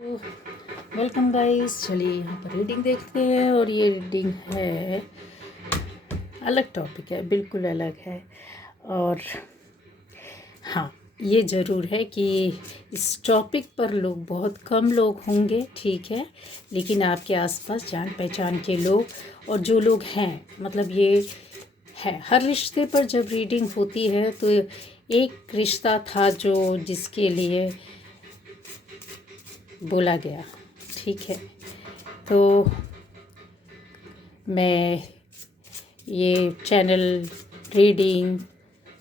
Welcome guys. चलिए यहाँ पर रीडिंग देखते हैं और ये रीडिंग है, अलग टॉपिक है, बिल्कुल अलग है। और हाँ, ये ज़रूर है कि इस टॉपिक पर लोग बहुत कम लोग होंगे, ठीक है, लेकिन आपके आसपास जान पहचान के लोग और जो लोग हैं, मतलब ये है हर रिश्ते पर जब रीडिंग होती है तो एक रिश्ता था जो जिसके लिए बोला गया, ठीक है। तो मैं ये चैनल रीडिंग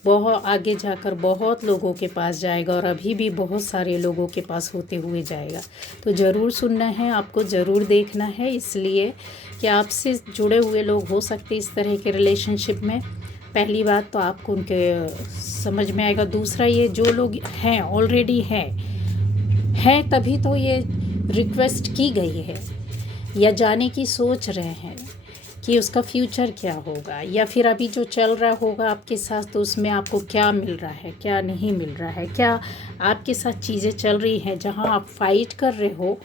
बहुत आगे जाकर बहुत लोगों के पास जाएगा और अभी भी बहुत सारे लोगों के पास होते हुए जाएगा। तो ज़रूर सुनना है आपको, ज़रूर देखना है, इसलिए कि आपसे जुड़े हुए लोग हो सकते इस तरह के रिलेशनशिप में। पहली बात तो आपको उनके समझ में आएगा। दूसरा, ये जो लोग हैं ऑलरेडी हैं तभी तो ये रिक्वेस्ट की गई है या जाने की सोच रहे हैं कि उसका फ्यूचर क्या होगा, या फिर अभी जो चल रहा होगा आपके साथ तो उसमें आपको क्या मिल रहा है, क्या नहीं मिल रहा है, क्या आपके साथ चीज़ें चल रही हैं जहां आप फाइट कर रहे हो।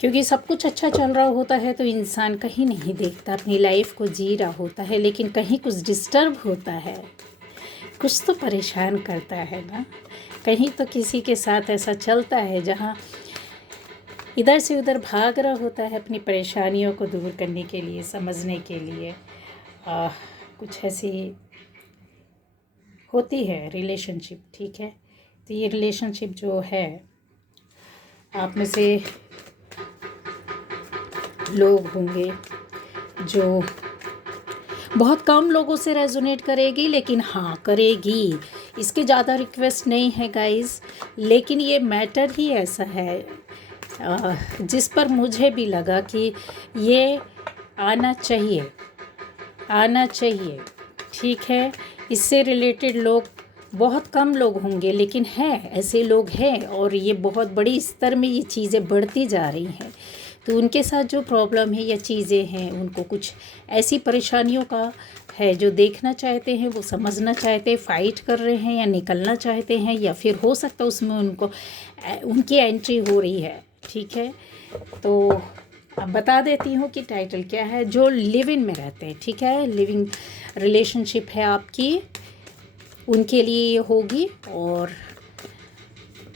क्योंकि सब कुछ अच्छा चल रहा होता है तो इंसान कहीं नहीं देखता, अपनी लाइफ को जी रहा होता है, लेकिन कहीं कुछ डिस्टर्ब होता है, कुछ तो परेशान करता है ना। कहीं तो किसी के साथ ऐसा चलता है जहाँ इधर से उधर भाग रहा होता है अपनी परेशानियों को दूर करने के लिए, समझने के लिए। कुछ ऐसी होती है रिलेशनशिप, ठीक है। तो ये रिलेशनशिप जो है, आप में से लोग होंगे जो बहुत कम लोगों से रेजोनेट करेगी, लेकिन हाँ करेगी। इसके ज़्यादा रिक्वेस्ट नहीं है गाइस, लेकिन ये मैटर ही ऐसा है जिस पर मुझे भी लगा कि ये आना चाहिए, आना चाहिए, ठीक है। इससे रिलेटेड लोग बहुत कम लोग होंगे, लेकिन हैं, ऐसे लोग हैं और ये बहुत बड़ी स्तर में ये चीज़ें बढ़ती जा रही हैं। तो उनके साथ जो प्रॉब्लम है या चीज़ें हैं, उनको कुछ ऐसी परेशानियों का है जो देखना चाहते हैं, वो समझना चाहते हैं, फ़ाइट कर रहे हैं या निकलना चाहते हैं, या फिर हो सकता है उसमें उनको उनकी एंट्री हो रही है, ठीक है। तो अब बता देती हूँ कि टाइटल क्या है। जो लिव इन में रहते हैं, ठीक है, लिविंग रिलेशनशिप है आपकी, उनके लिए ये होगी। और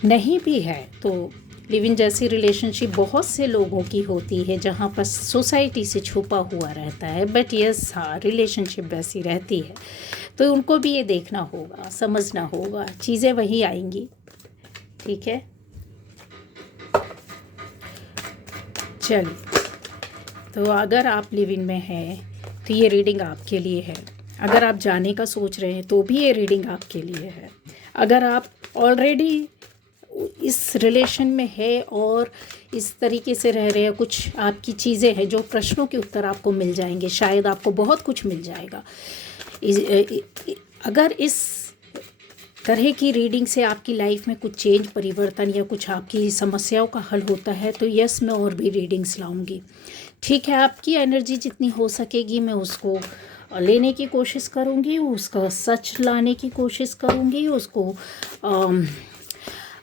नहीं भी है तो लिव इन जैसी रिलेशनशिप बहुत से लोगों की होती है जहाँ पर सोसाइटी से छुपा हुआ रहता है, बट यस हाँ, रिलेशनशिप वैसी रहती है। तो उनको भी ये देखना होगा, समझना होगा, चीज़ें वही आएंगी, ठीक है। चलिए, तो अगर आप लिव इन में हैं तो ये रीडिंग आपके लिए है। अगर आप जाने का सोच रहे हैं तो भी ये रीडिंग आपके लिए है। अगर आप ऑलरेडी इस रिलेशन में है और इस तरीके से रह रहे हैं, कुछ आपकी चीज़ें हैं जो प्रश्नों के उत्तर आपको मिल जाएंगे, शायद आपको बहुत कुछ मिल जाएगा। अगर इस तरह की रीडिंग से आपकी लाइफ में कुछ चेंज, परिवर्तन या कुछ आपकी समस्याओं का हल होता है तो यस, मैं और भी रीडिंग्स लाऊंगी, ठीक है। आपकी एनर्जी जितनी हो सकेगी मैं उसको लेने की कोशिश करूँगी, उसका सच लाने की कोशिश करूँगी, उसको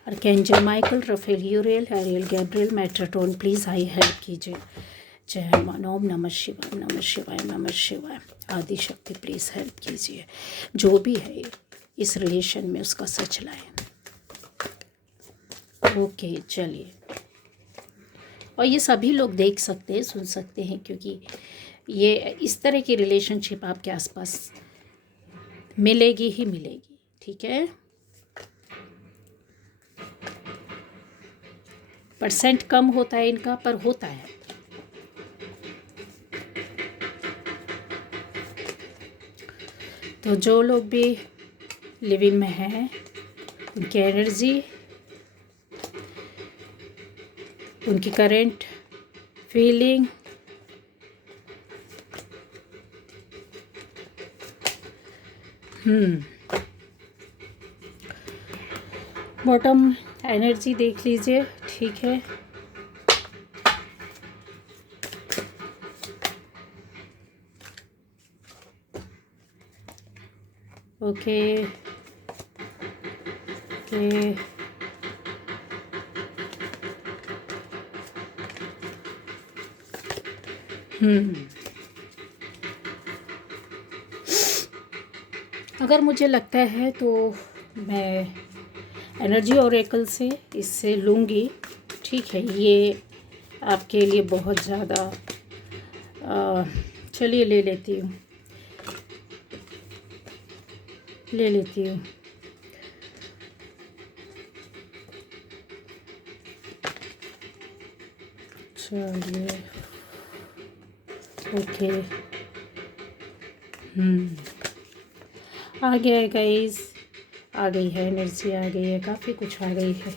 archangel Michael, Raphael Uriel, Ariel Gabriel, Metatron, please I help कीजिए। जय हनुमान। ओम नमः शिवाय, नमः शिवाय, नमः शिवाय। आदि शक्ति प्लीज़ हेल्प कीजिए। जो भी है इस रिलेशन में उसका सच लाए। ओके, चलिए। और ये सभी लोग देख सकते हैं, सुन सकते हैं, क्योंकि ये इस तरह की रिलेशनशिप आपके आसपास मिलेगी ही मिलेगी, ठीक है। परसेंट कम होता है इनका, पर होता है। तो जो लोग भी लिविंग में हैं, उनकी एनर्जी, उनकी करंट फीलिंग, बॉटम एनर्जी देख लीजिए, ठीक है। ओके ओके, हम्म अगर मुझे लगता है तो मैं एनर्जी ओरेकल से इससे लूँगी। ठीक है, ये आपके लिए बहुत ज़्यादा चलिए ले लेती हूँ, ले लेती हूँ। चलिए, ओके। आ गया है गाइस, आ गई है एनर्जी, आ गई है, काफ़ी कुछ आ गई है।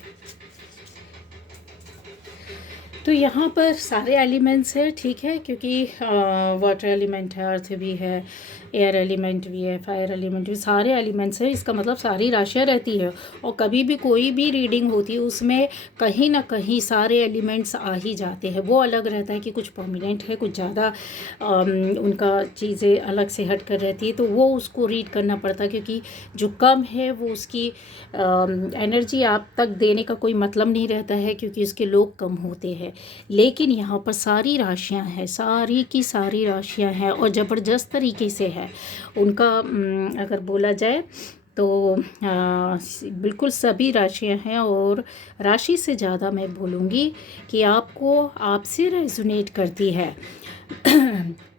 तो यहाँ पर सारे एलिमेंट्स हैं, ठीक है, क्योंकि वाटर एलिमेंट है, अर्थ भी है, एयर एलिमेंट भी है, फायर एलिमेंट भी, सारे एलिमेंट्स हैं। इसका मतलब सारी राशियाँ रहती है, और कभी भी कोई भी रीडिंग होती है उसमें कहीं ना कहीं सारे एलिमेंट्स आ ही जाते हैं। वो अलग रहता है कि कुछ परमानेंट है, कुछ ज़्यादा उनका चीज़ें अलग से हट कर रहती है, तो वो उसको रीड करना पड़ता है, क्योंकि जो कम है वो उसकी एनर्जी आप तक देने का कोई मतलब नहीं रहता है, क्योंकि उसके लोग कम होते हैं। लेकिन यहाँ पर सारी राशियाँ हैं, सारी की सारी राशियाँ हैं, और ज़बरदस्त तरीके से है उनका। अगर बोला जाए तो बिल्कुल सभी राशियाँ हैं, और राशि से ज़्यादा मैं बोलूँगी कि आपको आपसे रेजोनेट करती है।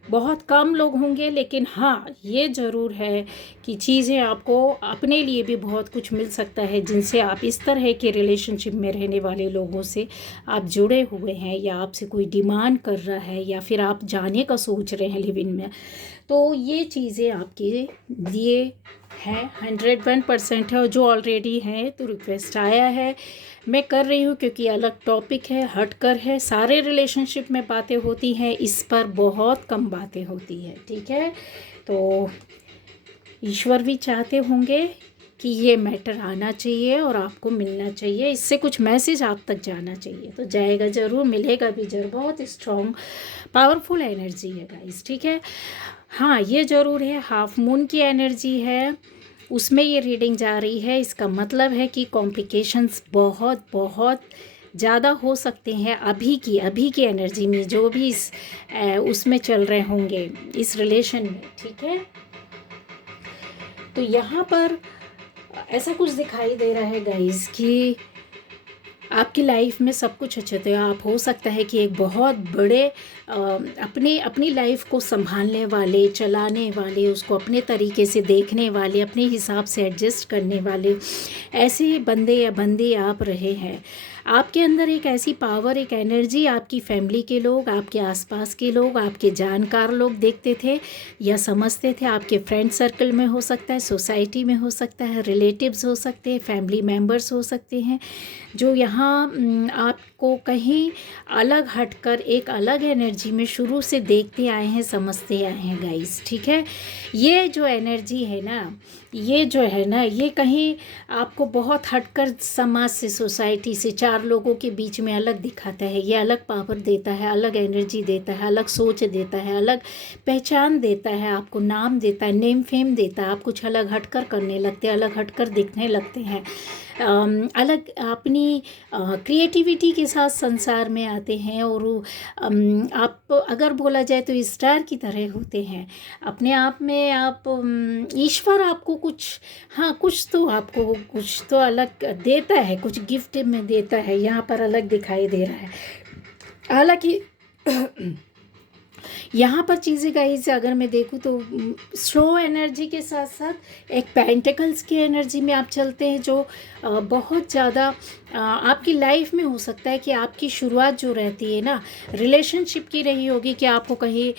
बहुत कम लोग होंगे, लेकिन हाँ ये ज़रूर है कि चीज़ें आपको अपने लिए भी बहुत कुछ मिल सकता है, जिनसे आप इस तरह के रिलेशनशिप में रहने वाले लोगों से आप जुड़े हुए हैं, या आपसे कोई डिमांड कर रहा है, या फिर आप जाने का सोच रहे हैं लिव इन में, तो ये चीज़ें आपके लिए हैं 101% है। और जो ऑलरेडी हैं तो रिक्वेस्ट आया है, मैं कर रही हूँ, क्योंकि अलग टॉपिक है, हटकर है। सारे रिलेशनशिप में बातें होती हैं, इस पर बहुत कम बातें होती है, ठीक है। तो ईश्वर भी चाहते होंगे कि ये मैटर आना चाहिए और आपको मिलना चाहिए, इससे कुछ मैसेज आप तक जाना चाहिए, तो जाएगा ज़रूर, मिलेगा भी ज़रूर। बहुत स्ट्रॉन्ग पावरफुल एनर्जी है गाइस, ठीक है। हाँ ये ज़रूर है, हाफ मून की एनर्जी है, उसमें ये रीडिंग जा रही है। इसका मतलब है कि कॉम्प्लिकेशंस बहुत बहुत ज़्यादा हो सकते हैं अभी की एनर्जी में, जो भी इस उसमें चल रहे होंगे इस रिलेशन में, ठीक है। तो यहाँ पर ऐसा कुछ दिखाई दे रहा है गाइस कि आपकी लाइफ में सब कुछ अच्छे थे। आप हो सकता है कि एक बहुत बड़े अपनी लाइफ को संभालने वाले, चलाने वाले, उसको अपने तरीके से देखने वाले, अपने हिसाब से एडजस्ट करने वाले ऐसे बंदे या बंदी आप रहे हैं। आपके अंदर एक ऐसी पावर, एक एनर्जी आपकी फैमिली के लोग, आपके आसपास के लोग, आपके जानकार लोग देखते थे या समझते थे। आपके फ्रेंड सर्कल में हो सकता है, सोसाइटी में हो सकता है, रिलेटिव्स हो सकते हैं, फैमिली मेम्बर्स हो सकते हैं, जो यहाँ आपको कहीं अलग हटकर एक अलग एनर्जी में शुरू से देखते आए हैं, समझते आए हैं गाइस, ठीक है। ये जो एनर्जी है ना, ये जो है ना, ये कहीं आपको बहुत हटकर समाज से, सोसाइटी से, चार लोगों के बीच में अलग दिखाता है। ये अलग पावर देता है, अलग एनर्जी देता है, अलग सोच देता है, अलग पहचान देता है, आपको नाम देता है, नेम फेम देता है। आप कुछ अलग हटकर करने लगते हैं, अलग हटकर दिखने लगते हैं, अलग अपनी क्रिएटिविटी के साथ संसार में आते हैं, और आप अगर बोला जाए तो स्टार की तरह होते हैं अपने आप में। आप ईश्वर आपको कुछ, हाँ कुछ तो आपको कुछ तो अलग देता है, कुछ गिफ्ट में देता है, यहाँ पर अलग दिखाई दे रहा है। हालांकि यहाँ पर चीज़ें गाइस अगर मैं देखूँ तो स्लो एनर्जी के साथ साथ एक पेंटिकल्स की एनर्जी में आप चलते हैं, जो बहुत ज़्यादा आपकी लाइफ में हो सकता है कि आपकी शुरुआत जो रहती है ना रिलेशनशिप की रही होगी, कि आपको कहीं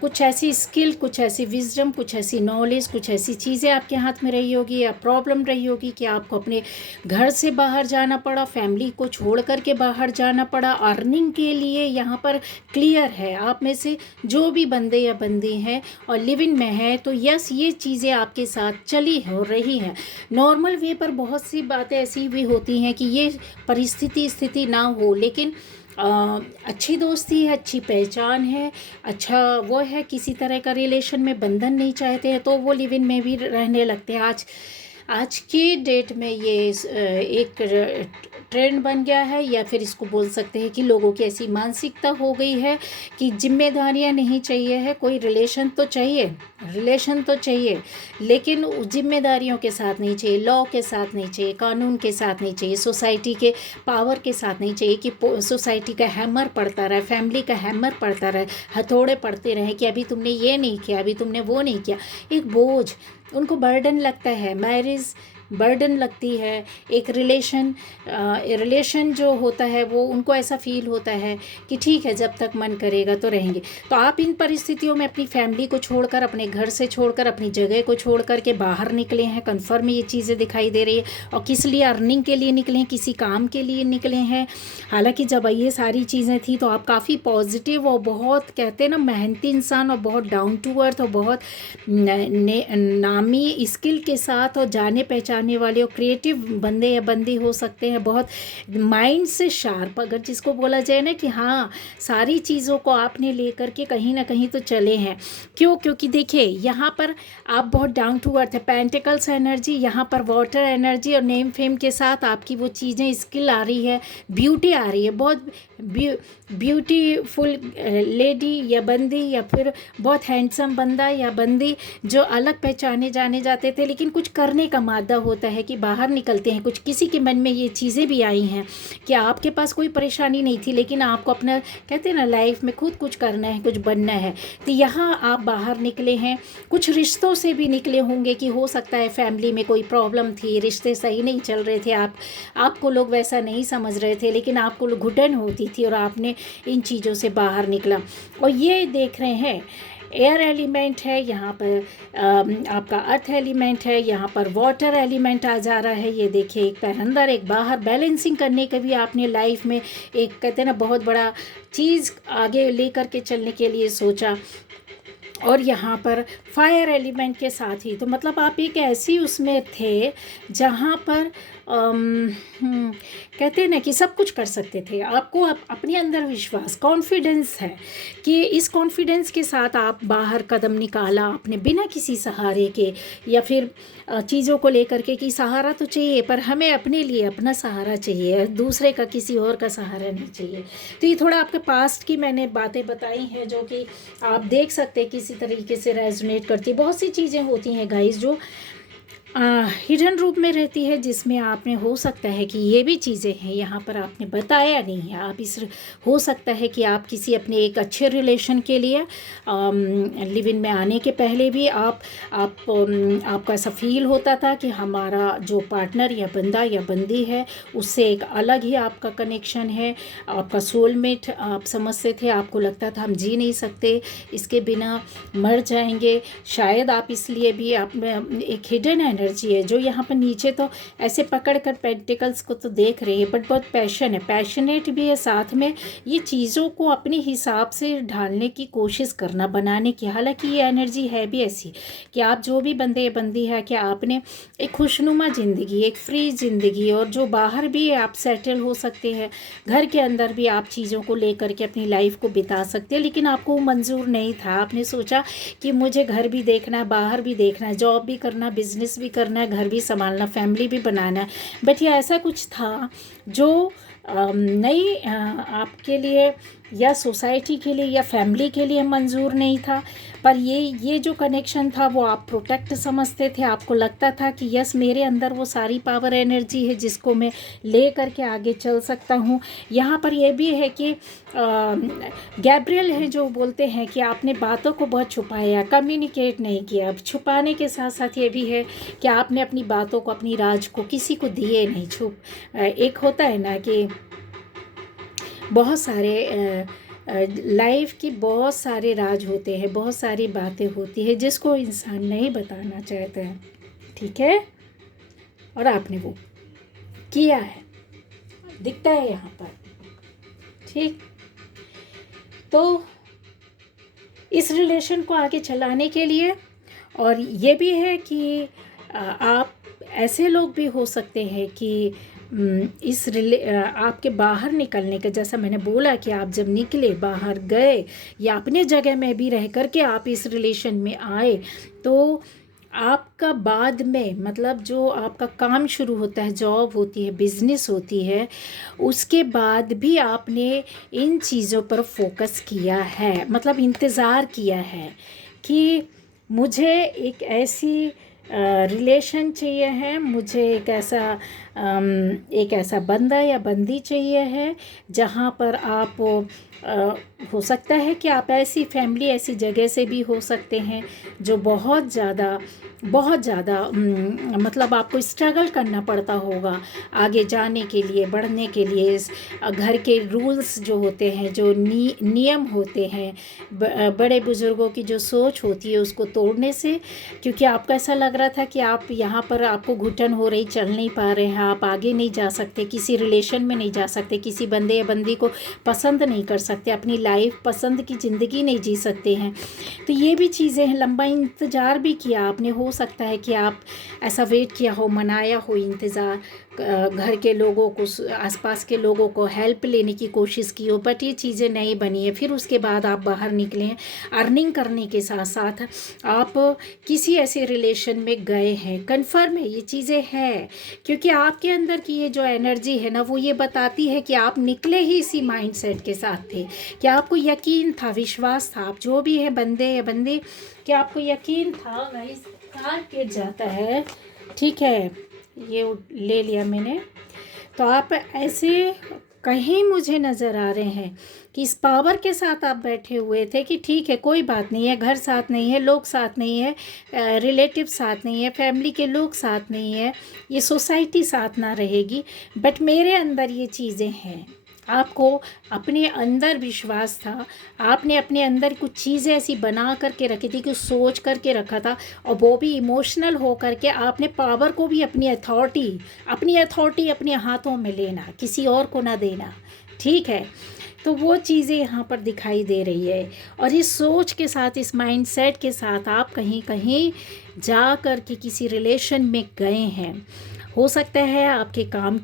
कुछ ऐसी स्किल, कुछ ऐसी विजडम, कुछ ऐसी नॉलेज, कुछ ऐसी चीज़ें आपके हाथ में रही होगी, या प्रॉब्लम रही होगी कि आपको अपने घर से बाहर जाना पड़ा, फैमिली को छोड़ करके बाहर जाना पड़ा अर्निंग के लिए। यहाँ पर क्लियर है आप में से जो भी बंदे या बंदी हैं और लिव इन में है, तो यस ये चीज़ें आपके साथ चली हो रही हैं। नॉर्मल वे पर बहुत सी बातें ऐसी भी होती हैं कि ये स्थिति ना हो, लेकिन अच्छी दोस्ती है, अच्छी पहचान है, अच्छा वो है, किसी तरह का रिलेशन में बंधन नहीं चाहते हैं, तो वो लिव इन में भी रहने लगते हैं। आज आज की डेट में ये एक ट्रेंड बन गया है, या फिर इसको बोल सकते हैं कि लोगों की ऐसी मानसिकता हो गई है कि जिम्मेदारियां नहीं चाहिए है, कोई रिलेशन तो चाहिए, रिलेशन तो चाहिए, लेकिन जिम्मेदारियों के साथ नहीं चाहिए, लॉ के साथ नहीं चाहिए, कानून के साथ नहीं चाहिए, सोसाइटी के पावर के साथ नहीं चाहिए कि सोसाइटी का हैमर पड़ता रहे, फैमिली का हैमर पड़ता रहे, हथौड़े पड़ते रहे कि अभी तुमने ये नहीं किया, अभी तुमने वो नहीं किया। एक बोझ, उनको बर्डन लगता है, मैरिज बर्डन लगती है, एक रिलेशन जो होता है वो उनको ऐसा फील होता है कि ठीक है जब तक मन करेगा तो रहेंगे। तो आप इन परिस्थितियों में अपनी फैमिली को छोड़कर, अपने घर से छोड़कर, अपनी जगह को छोड़ कर के बाहर निकले हैं, कन्फर्म ये चीज़ें दिखाई दे रही है। और किस लिए? अर्निंग के लिए निकले हैं, किसी काम के लिए निकले हैं। हालांकि जब ये सारी चीज़ें थी तो आप काफ़ी पॉजिटिव और बहुत कहते हैं ना मेहनती इंसान, और बहुत डाउन टू अर्थ, और बहुत नामी स्किल के साथ और जाने पहचाने वाले और क्रिएटिव बंदे या बंदी हो सकते हैं, बहुत माइंड से शार्प, अगर जिसको बोला जाए ना कि हाँ सारी चीज़ों को आपने लेकर के कहीं ना कहीं तो चले हैं। क्यों? क्योंकि देखिए यहाँ पर आप बहुत डाउन टू अर्थ है, पेंटिकल्स एनर्जी, यहाँ पर वाटर एनर्जी और नेम फेम के साथ आपकी वो चीज़ें स्किल आ रही है, ब्यूटी आ रही है, बहुत ब्यूटीफुल लेडी या बंदी, या फिर बहुत हैंडसम बंदा या बंदी जो अलग पहचाने जाने जाते थे, लेकिन कुछ करने का मादा होता है कि बाहर निकलते हैं। कुछ किसी के मन में ये चीज़ें भी आई हैं कि आपके पास कोई परेशानी नहीं थी, लेकिन आपको अपना कहते हैं ना लाइफ में खुद कुछ करना है, कुछ बनना है, तो यहाँ आप बाहर निकले हैं। कुछ रिश्तों से भी निकले होंगे कि हो सकता है फैमिली में कोई प्रॉब्लम थी, रिश्ते सही नहीं चल रहे थे, आपको लोग वैसा नहीं समझ रहे थे, लेकिन आपको घुटन होती थी और आपने इन चीज़ों से बाहर निकला। और ये देख रहे हैं एयर एलिमेंट है, यहाँ पर आपका अर्थ एलिमेंट है, यहाँ पर वाटर एलिमेंट आ जा रहा है। ये देखिए एक पैर अंदर एक बाहर, बैलेंसिंग करने का भी आपने लाइफ में एक कहते हैं ना बहुत बड़ा चीज़ आगे लेकर के चलने के लिए सोचा। और यहाँ पर फायर एलिमेंट के साथ ही, तो मतलब आप एक ऐसी उसमें थे जहाँ पर कहते हैं ना कि सब कुछ कर सकते थे। आपको अपने अंदर विश्वास, कॉन्फिडेंस है कि इस कॉन्फिडेंस के साथ आप बाहर कदम निकाला आपने बिना किसी सहारे के, या फिर चीज़ों को लेकर के कि सहारा तो चाहिए पर हमें अपने लिए अपना सहारा चाहिए, दूसरे का किसी और का सहारा नहीं चाहिए। तो ये थोड़ा आपके पास्ट की मैंने बातें बताई हैं जो कि आप देख सकते हैं किसी तरीके से रेजोनेट करती है। बहुत सी चीज़ें होती हैं गाइस जो हिडन रूप में रहती है, जिसमें आपने हो सकता है कि ये भी चीज़ें हैं यहाँ पर आपने बताया नहीं है। आप इस हो सकता है कि आप किसी अपने एक अच्छे रिलेशन के लिए लिव इन में आने के पहले भी आपका ऐसा फील होता था कि हमारा जो पार्टनर या बंदा या बंदी है उससे एक अलग ही आपका कनेक्शन है, आपका सोलमेट आप समझते थे, आपको लगता था हम जी नहीं सकते इसके बिना, मर जाएंगे। शायद आप इसलिए भी आप एक हिडन एनर्जी है जो यहाँ पर नीचे तो ऐसे पकड़ कर पेंटिकल्स को तो देख रही है, बट बहुत पैशन है, पैशनेट भी है, साथ में ये चीज़ों को अपने हिसाब से ढालने की कोशिश करना, बनाने की। हालांकि ये एनर्जी है भी ऐसी कि आप जो भी बंदे या बंदी है कि आपने एक खुशनुमा ज़िंदगी, एक फ्री ज़िंदगी, और जो बाहर भी आप सेटल हो सकते हैं, घर के अंदर भी आप चीज़ों को लेकर के अपनी लाइफ को बिता सकते हैं। लेकिन आपको वो मंजूर नहीं था, आपने सोचा कि मुझे घर भी देखना है, बाहर भी देखना है, जॉब भी करना, बिजनेस भी करना है, घर भी संभालना, फैमिली भी बनाना है। बट ये ऐसा कुछ था जो नहीं आपके लिए या सोसाइटी के लिए या फैमिली के लिए मंजूर नहीं था। पर ये जो कनेक्शन था वो आप प्रोटेक्ट समझते थे, आपको लगता था कि यस मेरे अंदर वो सारी पावर एनर्जी है जिसको मैं ले करके आगे चल सकता हूँ। यहाँ पर ये भी है कि गैब्रियल है जो बोलते हैं कि आपने बातों को बहुत छुपाया, कम्युनिकेट नहीं किया। अब छुपाने के साथ साथ ये भी है कि आपने अपनी बातों को, अपनी राज को किसी को दिए नहीं। एक होता है ना कि बहुत सारे लाइफ की बहुत सारे राज होते हैं, बहुत सारी बातें होती है जिसको इंसान नहीं बताना चाहता है, ठीक है, और आपने वो किया है, दिखता है यहाँ पर, ठीक। तो इस रिलेशन को आगे चलाने के लिए, और ये भी है कि आप ऐसे लोग भी हो सकते हैं कि आपके बाहर निकलने का, जैसा मैंने बोला कि आप जब निकले, बाहर गए या अपने जगह में भी रह कर के आप इस रिलेशन में आए, तो आपका बाद में मतलब जो आपका काम शुरू होता है, जॉब होती है, बिजनेस होती है, उसके बाद भी आपने इन चीज़ों पर फोकस किया है, मतलब इंतज़ार किया है कि मुझे एक ऐसी रिलेशन चाहिए है, मुझे एक ऐसा बंदा या बंदी चाहिए है जहाँ पर आप हो सकता है कि आप ऐसी फैमिली, ऐसी जगह से भी हो सकते हैं जो बहुत ज़्यादा मतलब आपको स्ट्रगल करना पड़ता होगा आगे जाने के लिए, बढ़ने के लिए। घर के रूल्स जो होते हैं, जो नियम होते हैं, बड़े बुज़ुर्गों की जो सोच होती है उसको तोड़ने से, क्योंकि आपको ऐसा लग रहा था कि आप यहाँ पर आपको घुटन हो रही, चल नहीं पा रहे हैं, आप आगे नहीं जा सकते, किसी रिलेशन में नहीं जा सकते, किसी बंदे या बंदी को पसंद नहीं कर सकते, अपनी लाइफ पसंद की ज़िंदगी नहीं जी सकते हैं। तो ये भी चीज़ें हैं, लंबा इंतज़ार भी किया आपने, हो सकता है कि आप ऐसा वेट किया हो, मनाया हो इंतज़ार, घर के लोगों को, आसपास के लोगों को हेल्प लेने की कोशिश की हो, बट ये चीज़ें नहीं बनी है। फिर उसके बाद आप बाहर निकले हैं, अर्निंग करने के साथ साथ आप किसी ऐसे रिलेशन में गए हैं, कन्फर्म है ये चीज़ें हैं, क्योंकि आपके अंदर की ये जो एनर्जी है ना, वो ये बताती है कि आप निकले ही इसी माइंडसेट के साथ थे, कि आपको यकीन था, विश्वास था, आप जो भी है बंदे या बंदी, कि आपको यकीन था। गाइस कार गिर जाता है, ठीक है, ये ले लिया मैंने। तो आप ऐसे कहीं मुझे नज़र आ रहे हैं कि इस पावर के साथ आप बैठे हुए थे कि ठीक है, कोई बात नहीं है, घर साथ नहीं है, लोग साथ नहीं है, रिलेटिव साथ नहीं है, फैमिली के लोग साथ नहीं है, ये सोसाइटी साथ ना रहेगी, बट मेरे अंदर ये चीज़ें हैं। आपको अपने अंदर विश्वास था, आपने अपने अंदर कुछ चीज़ें ऐसी बना करके रखी थी, कुछ सोच करके रखा था, और वो भी इमोशनल हो करके आपने पावर को भी, अपनी अथॉरिटी अपने हाथों में लेना, किसी और को ना देना, ठीक है। तो वो चीज़ें यहाँ पर दिखाई दे रही है, और इस सोच के साथ, इस माइंडसेट के साथ आप कहीं कहीं जा कर के किसी रिलेशन में गए हैं। हो सकता है आपके काम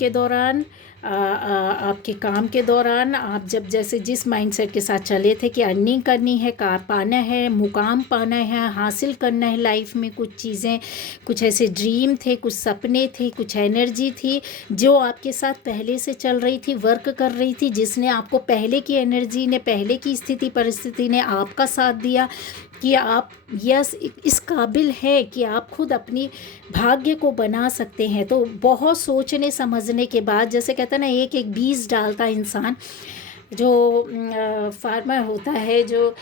के दौरान आप जब जैसे जिस माइंडसेट के साथ चले थे कि अर्निंग करनी है, कार पाना है, मुकाम पाना है, हासिल करना है लाइफ में कुछ चीज़ें, कुछ ऐसे ड्रीम थे, कुछ सपने थे, कुछ एनर्जी थी जो आपके साथ पहले से चल रही थी, वर्क कर रही थी, जिसने आपको, पहले की एनर्जी ने, पहले की स्थिति परिस्थिति ने आपका साथ दिया कि आप यस इस काबिल है कि आप खुद अपनी भाग्य को बना सकते हैं। तो बहुत सोचने समझने के बाद, जैसे कहते हैं ना, एक एक बीज डालता इंसान, जो फार्मर होता है, जो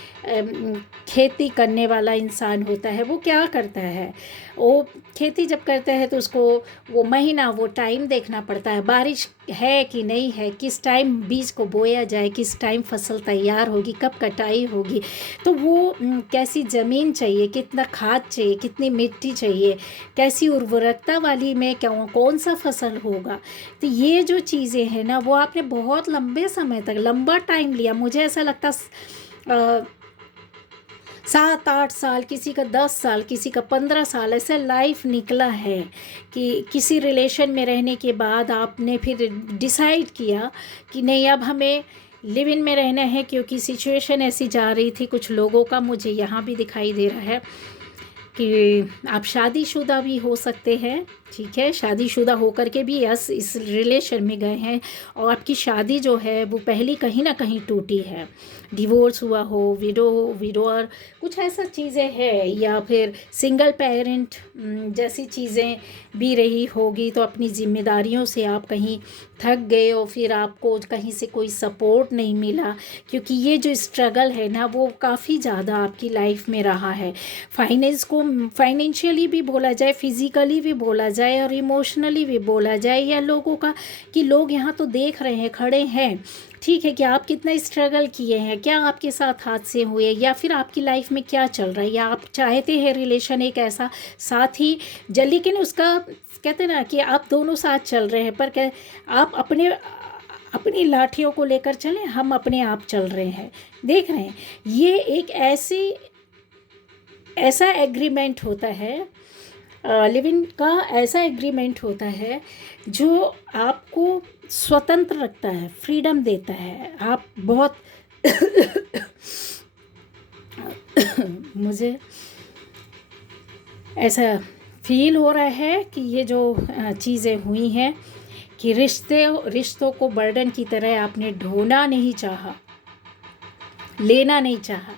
खेती करने वाला इंसान होता है, वो क्या करता है, वो खेती जब करता है तो उसको वो महीना, वो टाइम देखना पड़ता है, बारिश है कि नहीं है, किस टाइम बीज को बोया जाए, किस टाइम फसल तैयार होगी, कब कटाई होगी, तो वो कैसी ज़मीन चाहिए, कितना खाद चाहिए, कितनी मिट्टी चाहिए, कैसी उर्वरकता वाली में कौन सा फसल होगा। तो ये जो चीज़ें हैं ना, वो आपने बहुत लंबे समय तक, लंबा टाइम लिया, मुझे ऐसा लगता 7-8 साल, किसी का 10 साल, किसी का 15 साल, ऐसा लाइफ निकला है कि किसी रिलेशन में रहने के बाद आपने फिर डिसाइड किया कि नहीं, अब हमें लिव इन में रहना है, क्योंकि सिचुएशन ऐसी जा रही थी कुछ लोगों का, मुझे यहाँ भी दिखाई दे रहा है कि आप शादीशुदा भी हो सकते हैं, ठीक है, शादीशुदा होकर के भी यस इस रिलेशन में गए हैं, और आपकी शादी जो है वो पहली कहीं ना कहीं टूटी है, डिवोर्स हुआ हो, विडोअर कुछ ऐसा चीज़ें है, या फिर सिंगल पेरेंट जैसी चीज़ें भी रही होगी। तो अपनी जिम्मेदारियों से आप कहीं थक गए, और फिर आपको कहीं से कोई सपोर्ट नहीं मिला, क्योंकि ये जो स्ट्रगल है ना, वो काफ़ी ज़्यादा आपकी लाइफ में रहा है। फाइनेंशियली भी बोला जाए, फिज़िकली भी बोला जाए, और इमोशनली भी बोला जाए, या लोगों का कि लोग यहाँ तो देख रहे हैं, खड़े हैं, ठीक है, कि आप कितना स्ट्रगल किए हैं, क्या आपके साथ हादसे हुए, या फिर आपकी लाइफ में क्या चल रहा है, या आप चाहते हैं रिलेशन एक ऐसा साथी लेकिन उसका कहते हैं ना कि आप दोनों साथ चल रहे हैं, पर आप अपनी लाठियों को लेकर चलें, हम अपने आप चल रहे हैं, देख रहे हैं। ये एक ऐसा एग्रीमेंट होता है, लिव इन का ऐसा एग्रीमेंट होता है जो आपको स्वतंत्र रखता है, फ्रीडम देता है। आप बहुत मुझे ऐसा फील हो रहा है कि ये जो चीज़ें हुई हैं कि रिश्तों को बर्डन की तरह आपने ढोना नहीं चाहा, लेना नहीं चाहा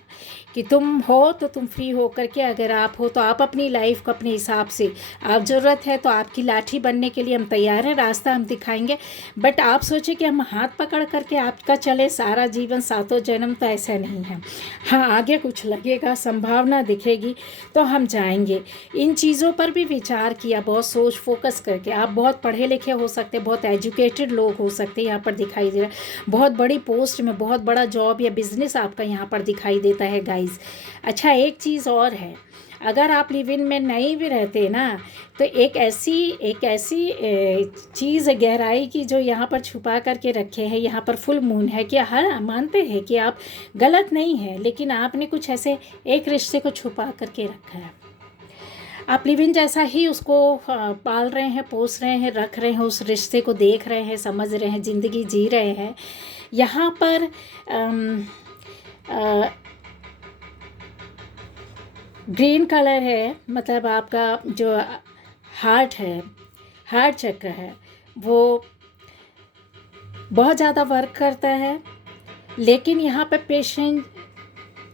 कि तुम हो तो तुम फ्री हो करके, अगर आप हो तो आप अपनी लाइफ को अपने हिसाब से, आप ज़रूरत है तो आपकी लाठी बनने के लिए हम तैयार हैं, रास्ता हम दिखाएंगे। बट आप सोचे कि हम हाथ पकड़ करके आपका चले सारा जीवन, सातों जन्म, तो ऐसा नहीं है। हाँ, आगे कुछ लगेगा, संभावना दिखेगी तो हम जाएंगे। इन चीज़ों पर भी विचार किया, बहुत सोच फोकस करके। आप बहुत पढ़े लिखे हो सकते, बहुत एजुकेटेड लोग हो सकते, यहाँ पर दिखाई दे रहा है। बहुत बड़ी पोस्ट में, बहुत बड़ा जॉब या बिजनेस आपका यहाँ पर दिखाई देता है गाइस। अच्छा, एक चीज़ और है, अगर आप लिव इन में नहीं भी रहते ना, तो एक ऐसी चीज़ गहराई की जो यहाँ पर छुपा करके रखे हैं। यहाँ पर फुल मून है कि हर मानते हैं कि आप गलत नहीं हैं, लेकिन आपने कुछ ऐसे एक रिश्ते को छुपा करके रखा है। आप लिव इन जैसा ही उसको पाल रहे हैं, पोस रहे हैं, रख रहे हैं, उस रिश्ते को देख रहे हैं, समझ रहे हैं, ज़िंदगी जी रहे हैं। यहाँ पर ग्रीन कलर है, मतलब आपका जो हार्ट है, हार्ट चक्र है, वो बहुत ज़्यादा वर्क करता है। लेकिन यहाँ पे पेशेंट,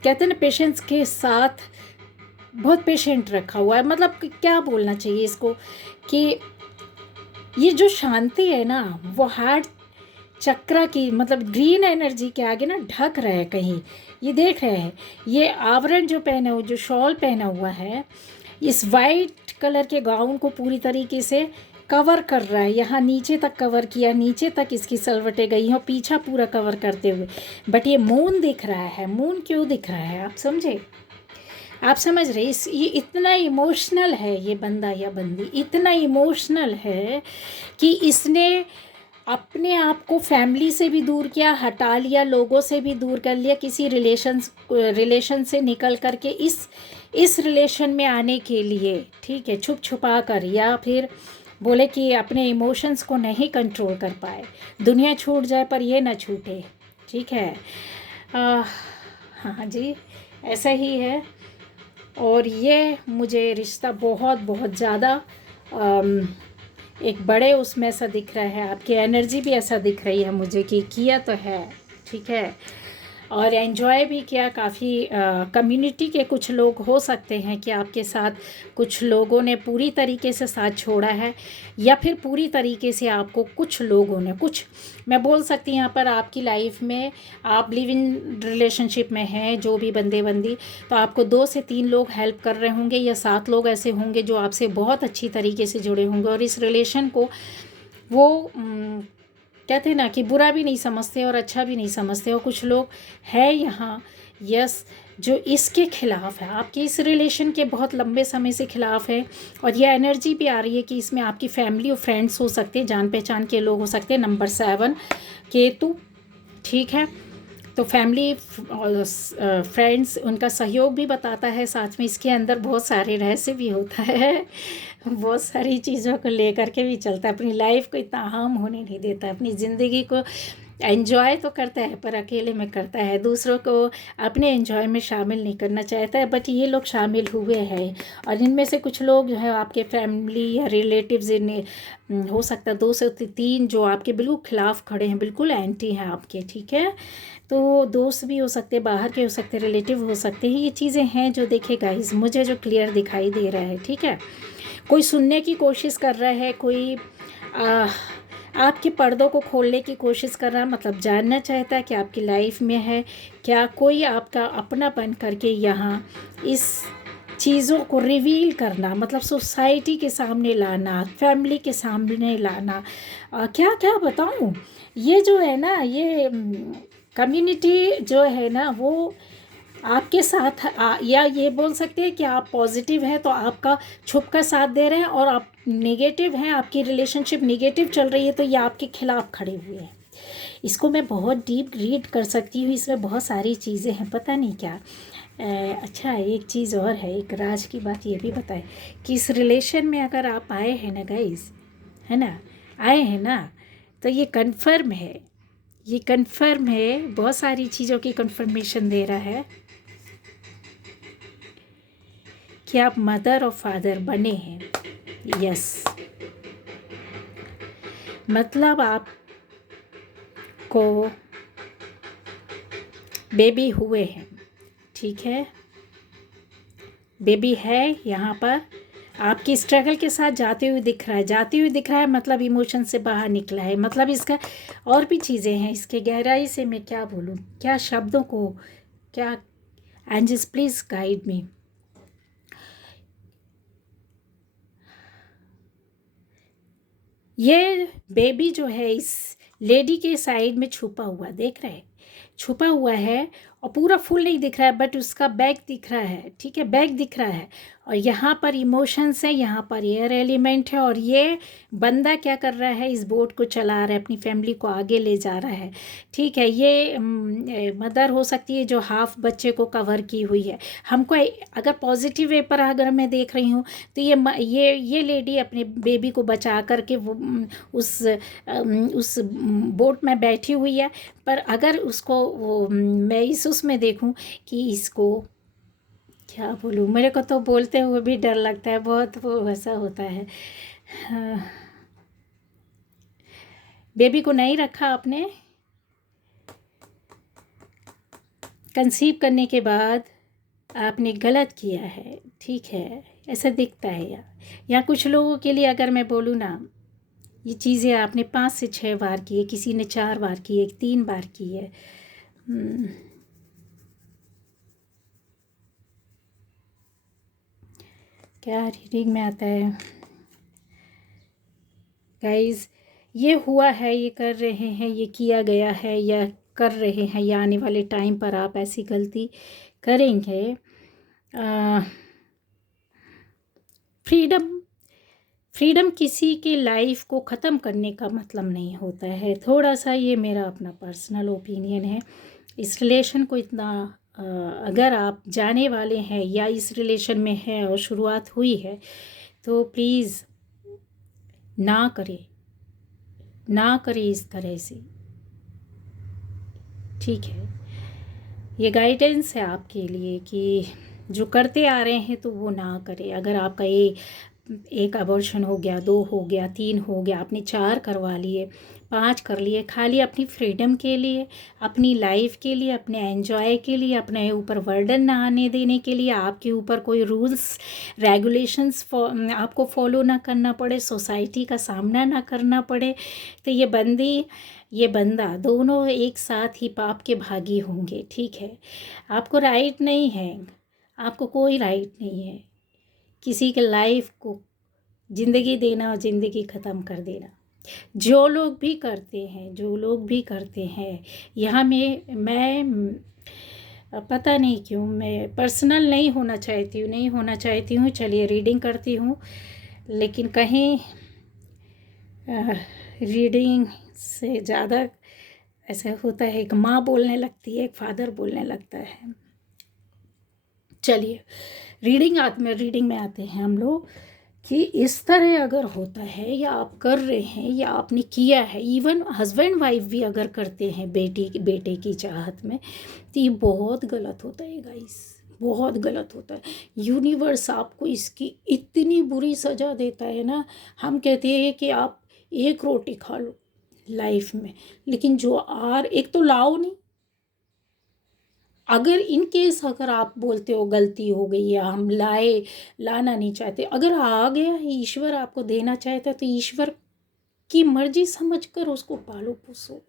कहते हैं ना, पेशेंस के साथ बहुत पेशेंट रखा हुआ है। मतलब क्या बोलना चाहिए इसको, कि ये जो शांति है ना, वो हार्ट चक्र की, मतलब ग्रीन एनर्जी के आगे ना ढक रहा है कहीं। ये देख रहे हैं, ये आवरण जो पहना हुआ, जो शॉल पहना हुआ है, इस वाइट कलर के गाउन को पूरी तरीके से कवर कर रहा है। यहाँ नीचे तक कवर किया, नीचे तक इसकी सलवटें गई हैं, पीछा पूरा कवर करते हुए। बट ये मून दिख रहा है। मून क्यों दिख रहा है, आप समझे? आप समझ रहे? ये इतना इमोशनल है, ये बंदा या बंदी इतना इमोशनल है कि इसने अपने आप को फैमिली से भी दूर किया, हटा लिया, लोगों से भी दूर कर लिया, किसी रिलेशन से निकल करके इस रिलेशन में आने के लिए, ठीक है, छुप छुपा कर, या फिर बोले कि अपने इमोशंस को नहीं कंट्रोल कर पाए। दुनिया छूट जाए पर ये ना छूटे, ठीक है। हाँ जी, ऐसा ही है। और ये मुझे रिश्ता बहुत बहुत ज़्यादा एक बड़े उसमें ऐसा दिख रहा है। आपकी एनर्जी भी ऐसा दिख रही है मुझे कि किया तो है, ठीक है, और एंजॉय भी किया काफ़ी। कम्युनिटी के कुछ लोग हो सकते हैं कि आपके साथ कुछ लोगों ने पूरी तरीके से साथ छोड़ा है, या फिर पूरी तरीके से आपको कुछ लोगों ने, कुछ मैं बोल सकती हूँ यहाँ पर आपकी लाइफ में, आप लिव इन रिलेशनशिप में हैं जो भी बंदे बंदी, तो आपको 2 से 3 लोग हेल्प कर रहे होंगे, या 7 लोग ऐसे होंगे जो आपसे बहुत अच्छी तरीके से जुड़े होंगे, और इस रिलेशन को वो कहते हैं ना कि बुरा भी नहीं समझते और अच्छा भी नहीं समझते। और कुछ लोग हैं यहाँ, यस, जो इसके खिलाफ है, आपकी इस रिलेशन के बहुत लंबे समय से खिलाफ है। और यह एनर्जी भी आ रही है कि इसमें आपकी फैमिली और फ्रेंड्स हो सकते हैं, जान पहचान के लोग हो सकते हैं। नंबर 7 केतु, ठीक है, तो फैमिली और फ्रेंड्स, उनका सहयोग भी बताता है। साथ में इसके अंदर बहुत सारे रहस्य भी होता है, बहुत सारी चीज़ों को लेकर के भी चलता है, अपनी लाइफ को इतना अहम होने नहीं देता, अपनी ज़िंदगी को एंजॉय तो करता है पर अकेले में करता है, दूसरों को अपने एंजॉय में शामिल नहीं करना चाहता है। बट ये लोग शामिल हुए हैं, और इनमें से कुछ लोग जो है आपके फैमिली या रिलेटिव्स, हो सकता है 2 से 3 जो आपके बिल्कुल खिलाफ खड़े हैं, बिल्कुल एंटी हैं आपके, ठीक है। तो दोस्त भी हो सकते, बाहर के हो सकते, रिलेटिव हो सकते हैं। ये चीज़ें हैं जो, देखिए गाइस, मुझे जो क्लियर दिखाई दे रहा है, ठीक है। कोई सुनने की कोशिश कर रहा है, कोई आपके पर्दों को खोलने की कोशिश कर रहा है, मतलब जानना चाहता है कि आपकी लाइफ में है क्या कोई आपका अपना बन करके यहाँ इस चीज़ों को रिवील करना, मतलब सोसाइटी के सामने लाना, फैमिली के सामने लाना। क्या क्या बताऊँ, ये जो है ना, ये कम्युनिटी जो है ना, वो आपके साथ या ये बोल सकते हैं कि आप पॉजिटिव हैं तो आपका छुप कर साथ दे रहे हैं, और आप नेगेटिव हैं, आपकी रिलेशनशिप नेगेटिव चल रही है तो ये आपके खिलाफ खड़े हुए हैं। इसको मैं बहुत डीप रीड कर सकती हूँ, इसमें बहुत सारी चीज़ें हैं, पता नहीं क्या। अच्छा, एक चीज़ और है, एक राज की बात ये भी बताए कि इस रिलेशन में अगर आप आए हैं ना गाइस, है ना, आए हैं ना, तो ये कन्फर्म है, ये कन्फर्म है, बहुत सारी चीज़ों की कन्फर्मेशन दे रहा है कि आप मदर और फादर बने हैं। यस, मतलब आपको बेबी हुए हैं, ठीक है, बेबी है यहाँ पर, आपकी स्ट्रगल के साथ जाते हुए दिख रहा है, जाते हुए दिख रहा है, मतलब इमोशन से बाहर निकला है, मतलब इसका और भी चीज़ें हैं, इसके गहराई से मैं क्या बोलूँ, क्या शब्दों को, क्या, एंजल्स प्लीज़ गाइड मी। ये बेबी जो है इस लेडी के साइड में छुपा हुआ, देख रहे हैं, छुपा हुआ है, और पूरा फुल नहीं दिख रहा है, बट उसका बैग दिख रहा है, ठीक है, बैग दिख रहा है, और यहाँ पर इमोशंस है, यहाँ पर एयर एलिमेंट है, और ये बंदा क्या कर रहा है, इस बोट को चला रहा है, अपनी फैमिली को आगे ले जा रहा है, ठीक है। ये मदर हो सकती है जो हाफ बच्चे को कवर की हुई है। हमको अगर पॉजिटिव वे पर अगर मैं देख रही हूँ तो ये लेडी अपने बेबी को बचा करके वो उस बोट में बैठी हुई है, पर अगर उसको मैं उसमें देखूं कि इसको क्या बोलूँ, मेरे को तो बोलते हुए भी डर लगता है बहुत, वो वैसा होता है। हाँ, बेबी को नहीं रखा आपने, कंसीव करने के बाद आपने गलत किया है, ठीक है, ऐसा दिखता है या कुछ लोगों के लिए अगर मैं बोलूँ ना, ये चीज़ें आपने 5 से 6 बार की है, किसी ने 4 बार की है, 3 बार की है। क्या रीडिंग में आता है गाइस, ये हुआ है, ये कर रहे हैं, ये किया गया है या कर रहे हैं, या आने वाले टाइम पर आप ऐसी गलती करेंगे। फ्रीडम किसी की लाइफ को ख़त्म करने का मतलब नहीं होता है, थोड़ा सा ये मेरा अपना पर्सनल ओपिनियन है। इस रिलेशन को इतना अगर आप जाने वाले हैं या इस रिलेशन में है और शुरुआत हुई है, तो प्लीज़ ना करें इस तरह से, ठीक है। ये गाइडेंस है आपके लिए कि जो करते आ रहे हैं तो वो ना करें। अगर आपका एक अबॉर्शन हो गया, 2 हो गया, 3 हो गया, आपने 4 करवा लिए, 5 कर लिए, खाली अपनी फ्रीडम के लिए, अपनी लाइफ के लिए, अपने एंजॉय के लिए, अपने ऊपर बर्डन ना आने देने के लिए, आपके ऊपर कोई रूल्स रेगुलेशंस आपको फॉलो ना करना पड़े, सोसाइटी का सामना ना करना पड़े, तो ये बंदा दोनों एक साथ ही पाप के भागी होंगे, ठीक है। आपको राइट नहीं है, आपको कोई राइट नहीं है किसी के लाइफ को ज़िंदगी देना और ज़िंदगी ख़त्म कर देना। जो लोग भी करते हैं यहाँ मैं पता नहीं क्यों मैं पर्सनल नहीं होना चाहती हूँ, चलिए रीडिंग करती हूँ, लेकिन कहीं रीडिंग से ज़्यादा ऐसा होता है, एक माँ बोलने लगती है, एक फादर बोलने लगता है। चलिए रीडिंग में आते हैं हम लोग कि इस तरह अगर होता है या आप कर रहे हैं या आपने किया है, इवन हस्बैंड वाइफ भी अगर करते हैं बेटे की चाहत में, तो ये बहुत गलत होता है गाइस, बहुत गलत होता है। यूनिवर्स आपको इसकी इतनी बुरी सज़ा देता है ना, हम कहते हैं कि आप एक रोटी खा लो लाइफ में, लेकिन एक तो लाओ नहीं, अगर इन केस अगर आप बोलते हो गलती हो गई या हम लाना नहीं चाहते, अगर आ गया ईश्वर आपको देना चाहता है तो ईश्वर की मर्जी समझकर उसको पालो पोसो।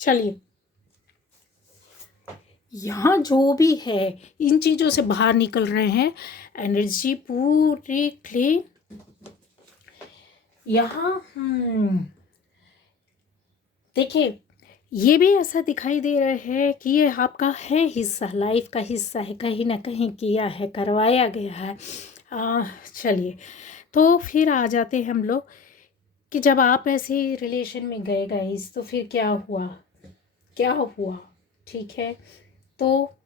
चलिए, यहाँ जो भी है इन चीज़ों से बाहर निकल रहे हैं, एनर्जी पूरी क्लीन यहाँ। देखिए, ये भी ऐसा दिखाई दे रहा है कि ये आपका है हिस्सा, लाइफ का हिस्सा है, कहीं ना कहीं किया है, करवाया गया है। चलिए, तो फिर आ जाते हैं हम लोग कि जब आप ऐसे रिलेशन में गए गाइस, तो फिर क्या हुआ, ठीक है। तो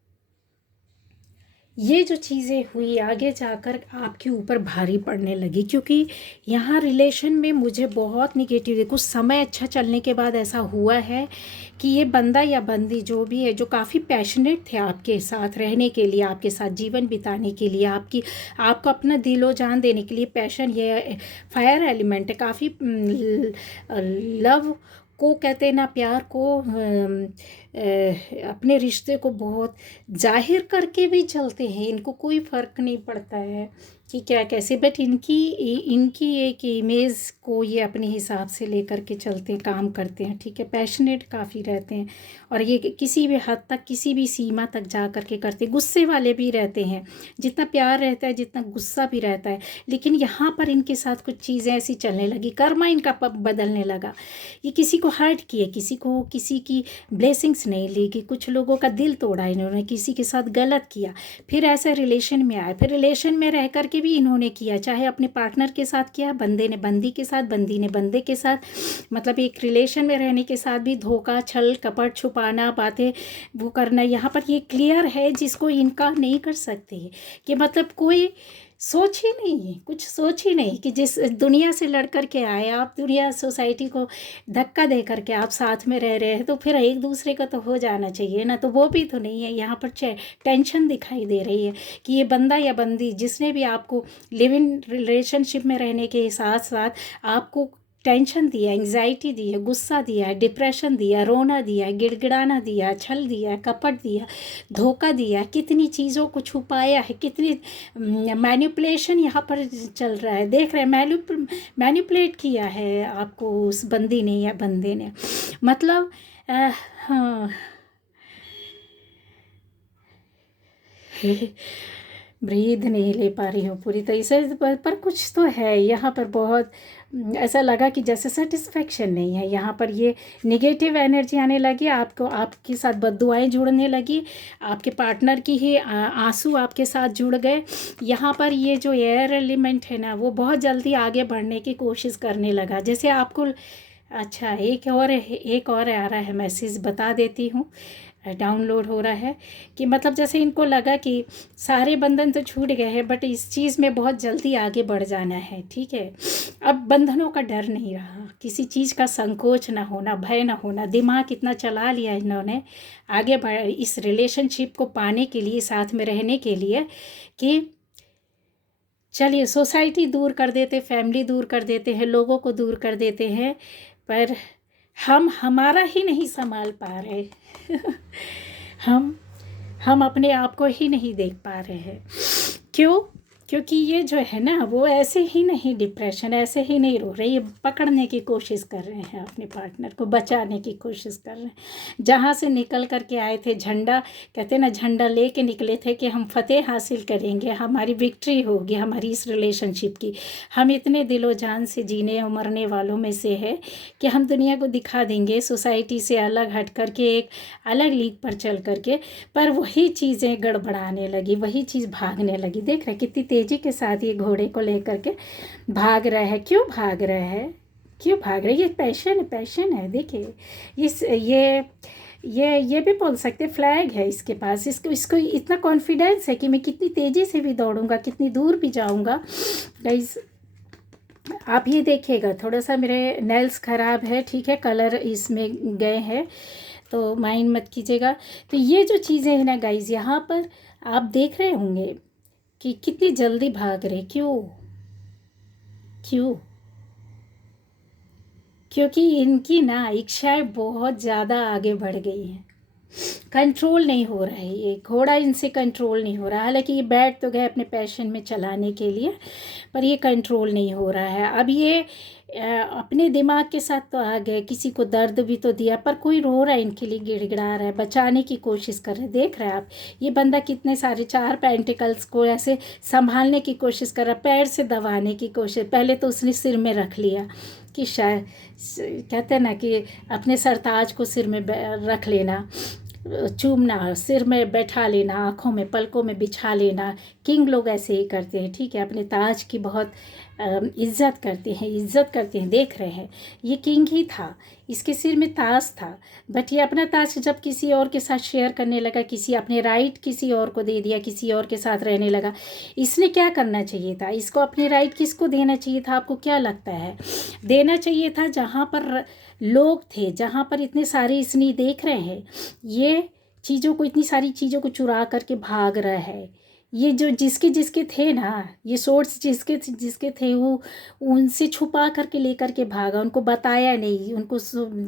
ये जो चीज़ें हुई आगे जाकर आपके ऊपर भारी पड़ने लगी, क्योंकि यहाँ रिलेशन में मुझे बहुत निगेटिव, कुछ समय अच्छा चलने के बाद ऐसा हुआ है कि ये बंदा या बंदी जो भी है, जो काफ़ी पैशनेट थे आपके साथ रहने के लिए, आपके साथ जीवन बिताने के लिए, आपको अपना दिलो जान देने के लिए, पैशन, ये फायर एलिमेंट है, काफ़ी लव को कहते हैं ना, प्यार को, अपने रिश्ते को बहुत जाहिर करके भी चलते हैं, इनको कोई फ़र्क नहीं पड़ता है कि क्या कैसे, बट इनकी एक इमेज को ये अपने हिसाब से लेकर के चलते हैं, काम करते हैं, ठीक है, पैशनेट काफ़ी रहते हैं, और ये किसी भी हद तक, किसी भी सीमा तक जा कर के करते हैं। गुस्से वाले भी रहते हैं, जितना प्यार रहता है जितना गुस्सा भी रहता है, लेकिन यहाँ पर इनके साथ कुछ चीज़ें ऐसी चलने लगी, कर्मा इनका बदलने लगा, ये किसी को हर्ट किए, किसी की ब्लेसिंग्स नहीं ली, कि कुछ लोगों का दिल तोड़ा इन्होंने, किसी के साथ गलत किया, फिर ऐसे रिलेशन में आए, फिर रिलेशन में रह कर के भी इन्होंने किया, चाहे अपने पार्टनर के साथ किया, बंदे ने बंदी के साथ, बंदी ने बंदे के साथ, मतलब एक रिलेशन में रहने के साथ भी धोखा, छल कपट, छुपाना, बातें वो करना। यहाँ पर ये क्लियर है, जिसको इनकार नहीं कर सकते, कि मतलब कोई सोच ही नहीं है, कुछ सोच ही नहीं, कि जिस दुनिया से लड़ कर के आए आप, दुनिया सोसाइटी को धक्का दे करके आप साथ में रह रहे हैं, तो फिर एक दूसरे का तो हो जाना चाहिए ना, तो वो भी तो नहीं है। यहाँ पर टेंशन दिखाई दे रही है कि ये बंदा या बंदी जिसने भी आपको लिव इन रिलेशनशिप में रहने के साथ साथ आपको टेंशन दिया, एंग्जाइटी दी है, गुस्सा दिया है, डिप्रेशन दिया, रोना दिया, गिड़गिड़ाना दिया, छल दिया, कपट दिया, धोखा दिया, कितनी चीज़ों को छुपाया है, कितनी मैनिपुलेशन यहाँ पर चल रहा है, देख रहे हैं, मैनिपुलेट किया है आपको उस बंदी ने या बंदे ने, मतलब हाँ ब्रीद नहीं ले पा रही हूँ पूरी तरह से, पर कुछ तो है यहाँ पर, बहुत ऐसा लगा कि जैसे सेटिस्फेक्शन नहीं है यहाँ पर, ये निगेटिव एनर्जी आने लगी आपको, आपके साथ बद्दुआएं जुड़ने लगी, आपके पार्टनर की ही आंसू आपके साथ जुड़ गए। यहाँ पर ये जो एयर एलिमेंट है ना, वो बहुत जल्दी आगे बढ़ने की कोशिश करने लगा, जैसे आपको, अच्छा एक और आ रहा है मैसेज, बता देती हूँ, डाउनलोड हो रहा है, कि मतलब जैसे इनको लगा कि सारे बंधन तो छूट गए हैं, बट इस चीज़ में बहुत जल्दी आगे बढ़ जाना है, ठीक है, अब बंधनों का डर नहीं रहा, किसी चीज़ का संकोच ना होना, भय ना होना, दिमाग इतना चला लिया इन्होंने आगे बढ़ इस रिलेशनशिप को पाने के लिए, साथ में रहने के लिए, कि चलिए सोसाइटी दूर कर देते, फैमिली दूर कर देते हैं, लोगों को दूर कर देते हैं, पर हम हमारा ही नहीं संभाल पा रहे हम अपने आप को ही नहीं देख पा रहे हैं, क्यों? क्योंकि ये जो है ना, वो ऐसे ही नहीं, डिप्रेशन ऐसे ही नहीं रो रहे, ये पकड़ने की कोशिश कर रहे हैं, अपने पार्टनर को बचाने की कोशिश कर रहे हैं, जहाँ से निकल कर के आए थे, झंडा कहते ना, झंडा लेके निकले थे कि हम फतेह हासिल करेंगे, हमारी विक्ट्री होगी हमारी इस रिलेशनशिप की, हम इतने दिलो जान से जीने और मरने वालों में से है कि हम दुनिया को दिखा देंगे, सोसाइटी से अलग हट करके एक अलग लीग पर चल करके, पर वही चीज़ें गड़बड़ाने लगी, वही चीज़ भागने लगी। देख रहे कितनी तेजी के साथ ये घोड़े को लेकर के भाग रहा है, क्यों भाग रहा है, क्यों भाग रहा है? ये पैशन है, देखिए इस ये भी बोल सकते, फ्लैग है इसके पास, इसको इतना कॉन्फिडेंस है कि मैं कितनी तेज़ी से भी दौड़ूंगा, कितनी दूर भी जाऊंगा। गाइस आप ये देखिएगा, थोड़ा सा मेरे नेल्स ख़राब है, ठीक है, कलर इसमें गए हैं, तो माइंड मत कीजिएगा। तो ये जो चीज़ें हैं ना गाइस, यहाँ पर आप देख रहे होंगे कि कितनी जल्दी भाग रहे, क्यों? क्योंकि इनकी ना इच्छाएं बहुत ज़्यादा आगे बढ़ गई हैं, कंट्रोल नहीं हो रहा है, ये घोड़ा इनसे कंट्रोल नहीं हो रहा। हालांकि ये बैठ तो गए अपने पैशन में चलाने के लिए, पर ये कंट्रोल नहीं हो रहा है। अब ये अपने दिमाग के साथ तो आ गए, किसी को दर्द भी तो दिया, पर कोई रो रहा है इनके लिए, गिड़गिड़ा रहा है, बचाने की कोशिश कर रहे हैं। देख रहे हैं आप, ये बंदा कितने सारे 4 पेंटिकल्स को ऐसे संभालने की कोशिश कर रहा है, पैर से दबाने की कोशिश, पहले तो उसने सिर में रख लिया कि शायद कहते हैं ना कि अपने सरताज को सिर में रख लेना, चूमना, सिर में बैठा लेना, आँखों में पलकों में बिछा लेना, किंग लोग ऐसे ही करते हैं, ठीक है, अपने ताज की बहुत इज्जत करते हैं। देख रहे हैं, ये किंग ही था, इसके सिर में ताज था, बट ये अपना ताज जब किसी और के साथ शेयर करने लगा, किसी अपने राइट किसी और को दे दिया, किसी और के साथ रहने लगा। इसने क्या करना चाहिए था? इसको अपनी राइट किसको देना चाहिए था? आपको क्या लगता है? देना चाहिए था जहाँ पर लोग थे, जहाँ पर इतने सारे इसने देख रहे हैं, ये चीज़ों को, इतनी सारी चीज़ों को चुरा करके भाग रहा है। ये जो जिसके जिसके थे ना, ये सोर्स जिसके जिसके थे, वो उनसे छुपा करके लेकर के भागा, उनको बताया नहीं, उनको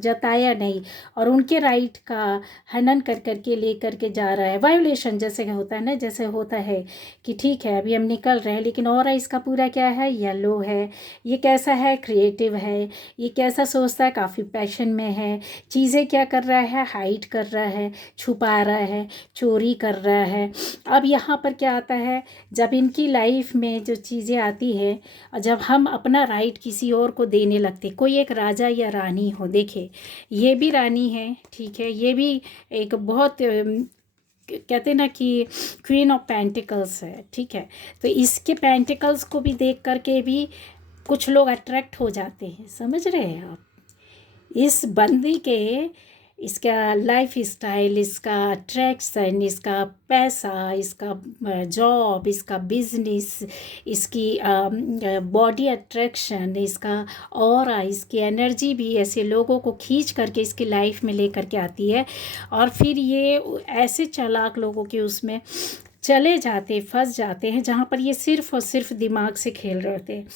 जताया नहीं, और उनके राइट का हनन कर करके ले करके जा रहा है। वायोलेशन जैसे होता है ना, जैसे होता है कि ठीक है अभी हम निकल रहे हैं, लेकिन और इसका पूरा क्या है? येलो है। ये कैसा है? क्रिएटिव है। ये कैसा सोचता है? काफ़ी पैशन में है। चीज़ें क्या कर रहा है? हाइड कर रहा है, छुपा रहा है, चोरी कर रहा है। अब यहाँ पर क्या आता है? जब इनकी लाइफ में जो चीज़ें आती है, और जब हम अपना राइट किसी और को देने लगते, कोई एक राजा या रानी हो, देखे ये भी रानी है, ठीक है, ये भी एक बहुत कहते ना कि क्वीन ऑफ पेंटिकल्स है, ठीक है। तो इसके पेंटिकल्स को भी देख करके भी कुछ लोग अट्रैक्ट हो जाते हैं, समझ रहे हैं आप? इस बंदी के, इसका लाइफ स्टाइल, इसका अट्रैक्शन, इसका पैसा, इसका जॉब, इसका बिजनेस, इसकी बॉडी अट्रैक्शन, इसका ऑरा, इसकी एनर्जी भी ऐसे लोगों को खींच करके इसकी लाइफ में ले करके आती है। और फिर ये ऐसे चालाक लोगों के उसमें चले जाते, फंस जाते हैं, जहाँ पर ये सिर्फ और सिर्फ दिमाग से खेल रहे होते हैं।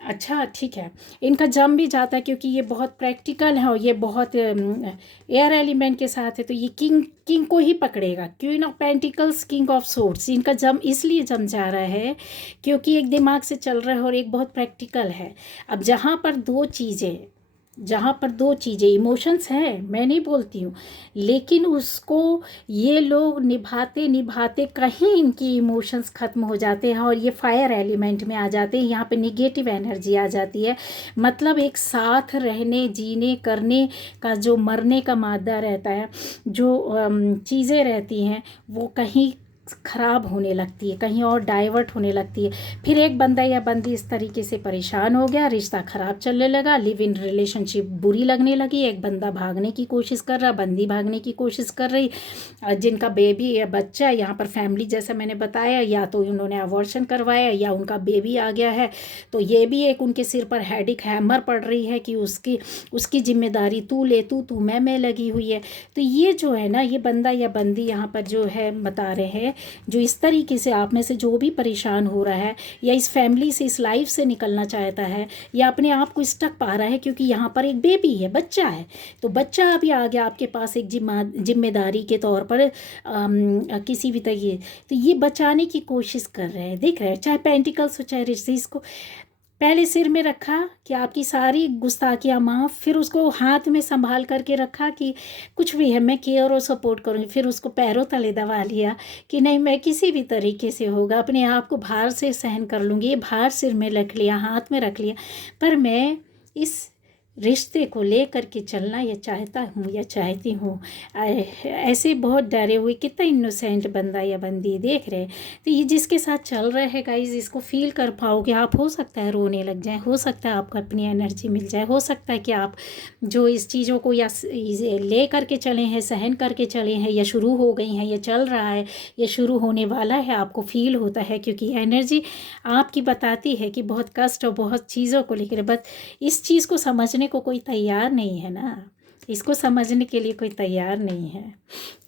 अच्छा ठीक है, इनका जम भी जाता है क्योंकि ये बहुत प्रैक्टिकल है, और ये बहुत एयर एलिमेंट के साथ है, तो ये किंग को ही पकड़ेगा। Queen of pentacles, king of swords, इनका जम इसलिए जम जा रहा है क्योंकि एक दिमाग से चल रहा है और एक बहुत प्रैक्टिकल है। अब जहाँ पर दो चीज़ें इमोशंस हैं, मैं नहीं बोलती हूँ, लेकिन उसको ये लोग निभाते निभाते कहीं इनकी इमोशंस ख़त्म हो जाते हैं और ये फायर एलिमेंट में आ जाते हैं। यहाँ पे निगेटिव एनर्जी आ जाती है। मतलब एक साथ रहने, जीने, करने का जो मरने का मादा रहता है, जो चीज़ें रहती हैं, वो कहीं ख़राब होने लगती है, कहीं और डाइवर्ट होने लगती है। फिर एक बंदा या बंदी इस तरीके से परेशान हो गया, रिश्ता ख़राब चलने लगा, लिव इन रिलेशनशिप बुरी लगने लगी, एक बंदा भागने की कोशिश कर रहा, बंदी भागने की कोशिश कर रही, जिनका बेबी या बच्चा, यहाँ पर फैमिली जैसा मैंने बताया, या तो उन्होंने अबॉर्शन करवाया या उनका बेबी आ गया है, तो ये भी एक उनके सिर पर हेडिक, हैमर पड़ रही है कि उसकी जिम्मेदारी तू ले, तू मैं लगी हुई है। तो ये जो है ना, ये बंदा या बंदी यहाँ पर जो है बता रहे हैं, जो इस तरीके से आप में से जो भी परेशान हो रहा है, या इस फैमिली से, इस लाइफ से निकलना चाहता है, या अपने आप को स्टक पा रहा है, क्योंकि यहाँ पर एक बेबी है, बच्चा है, तो बच्चा अभी आ गया आपके पास एक जिम्मेदारी के तौर पर, किसी भी तरीके, तो ये बचाने की कोशिश कर रहे हैं, देख रहे हैं, चाहे पेंटिकल्स हो चाहे रिश्ते। इसको पहले सिर में रखा कि आपकी सारी गुस्ताखियाँ माफ़, फिर उसको हाथ में संभाल करके रखा कि कुछ भी है मैं केयर और सपोर्ट करूँगी, फिर उसको पैरों तले दबा लिया कि नहीं, मैं किसी भी तरीके से होगा, अपने आप को भार से सहन कर लूँगी। ये भार सिर में रख लिया, हाथ में रख लिया, पर मैं इस रिश्ते को ले करके चलना या चाहता हूँ या चाहती हूँ। ऐसे बहुत डरे हुए, कितना इनोसेंट बंदा या बंदी, देख रहे। तो ये जिसके साथ चल रहे हैं गाइज, इसको फील कर पाओगे आप। हो सकता है रोने लग जाए, हो सकता है आपको अपनी एनर्जी मिल जाए, हो सकता है कि आप जो इस चीज़ों को या ले करके चले हैं, सहन करके चले हैं, या शुरू हो गई हैं, या चल रहा है, या शुरू होने वाला है, आपको फील होता है, क्योंकि एनर्जी आपकी बताती है कि बहुत कष्ट और बहुत चीज़ों को लेकर, बस इस चीज़ को समझने को कोई तैयार नहीं है ना, इसको समझने के लिए कोई तैयार नहीं है,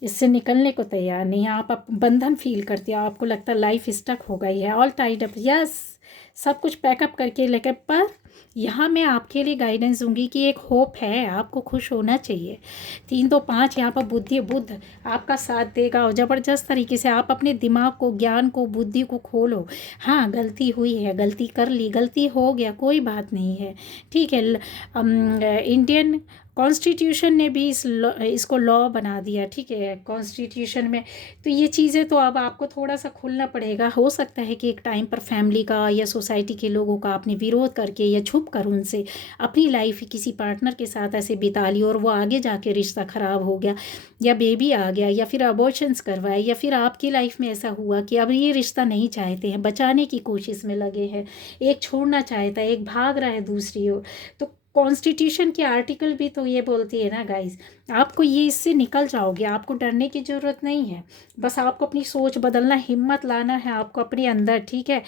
इससे निकलने को तैयार नहीं है। आप बंधन फील करते हो, आपको लगता है लाइफ स्टक हो गई है, ऑल टाइड अप, यस, सब कुछ पैकअप करके लेकर, पर यहाँ मैं आपके लिए गाइडेंस दूंगी कि एक होप है, आपको खुश होना चाहिए। 3 तो 5 यहाँ पर बुद्ध आपका साथ देगा, और ज़बरदस्त तरीके से आप अपने दिमाग को, ज्ञान को, बुद्धि को खोलो। हाँ, गलती हुई है, गलती कर ली, गलती हो गया, कोई बात नहीं है, ठीक है। इंडियन कॉन्स्टिट्यूशन ने भी इसको लॉ बना दिया, ठीक है, कॉन्स्टिट्यूशन में। तो ये चीज़ें तो अब आपको थोड़ा सा खुलना पड़ेगा। हो सकता है कि एक टाइम पर फैमिली का या सोसाइटी के लोगों का आपने विरोध करके या छुप कर उनसे अपनी लाइफ किसी पार्टनर के साथ ऐसे बिता ली और वो आगे जाके रिश्ता ख़राब हो गया या बेबी आ गया या फिर अबॉर्शंस करवाए या फिर आपकी लाइफ में ऐसा हुआ कि अब ये रिश्ता नहीं चाहते हैं, बचाने की कोशिश में लगे हैं, एक छोड़ना चाहता है, एक भाग रहा है दूसरी ओर, तो कॉन्स्टिट्यूशन की आर्टिकल भी तो ये बोलती है ना गाइस, आपको ये इससे निकल जाओगे, आपको डरने की ज़रूरत नहीं है, बस आपको अपनी सोच बदलना, हिम्मत लाना है आपको अपने अंदर, ठीक है।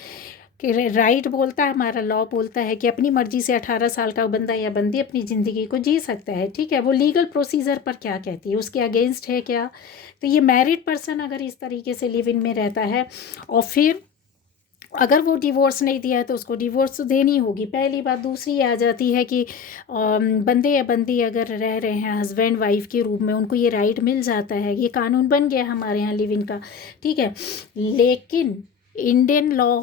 कि राइट बोलता है, हमारा लॉ बोलता है कि अपनी मर्जी से 18 साल का बंदा या बंदी अपनी ज़िंदगी को जी सकता है, ठीक है। वो लीगल प्रोसीजर पर क्या कहती है, उसके अगेंस्ट है क्या? तो ये मैरिड पर्सन अगर इस तरीके से लिव इन में रहता है और फिर अगर वो डिवोर्स नहीं दिया है तो उसको डिवोर्स तो देनी होगी, पहली बात। दूसरी आ जाती है कि बंदे या बंदी अगर रह रहे हैं हस्बैंड वाइफ के रूप में, उनको ये राइट मिल जाता है, ये कानून बन गया हमारे यहाँ लिव इन का, ठीक है। लेकिन इंडियन लॉ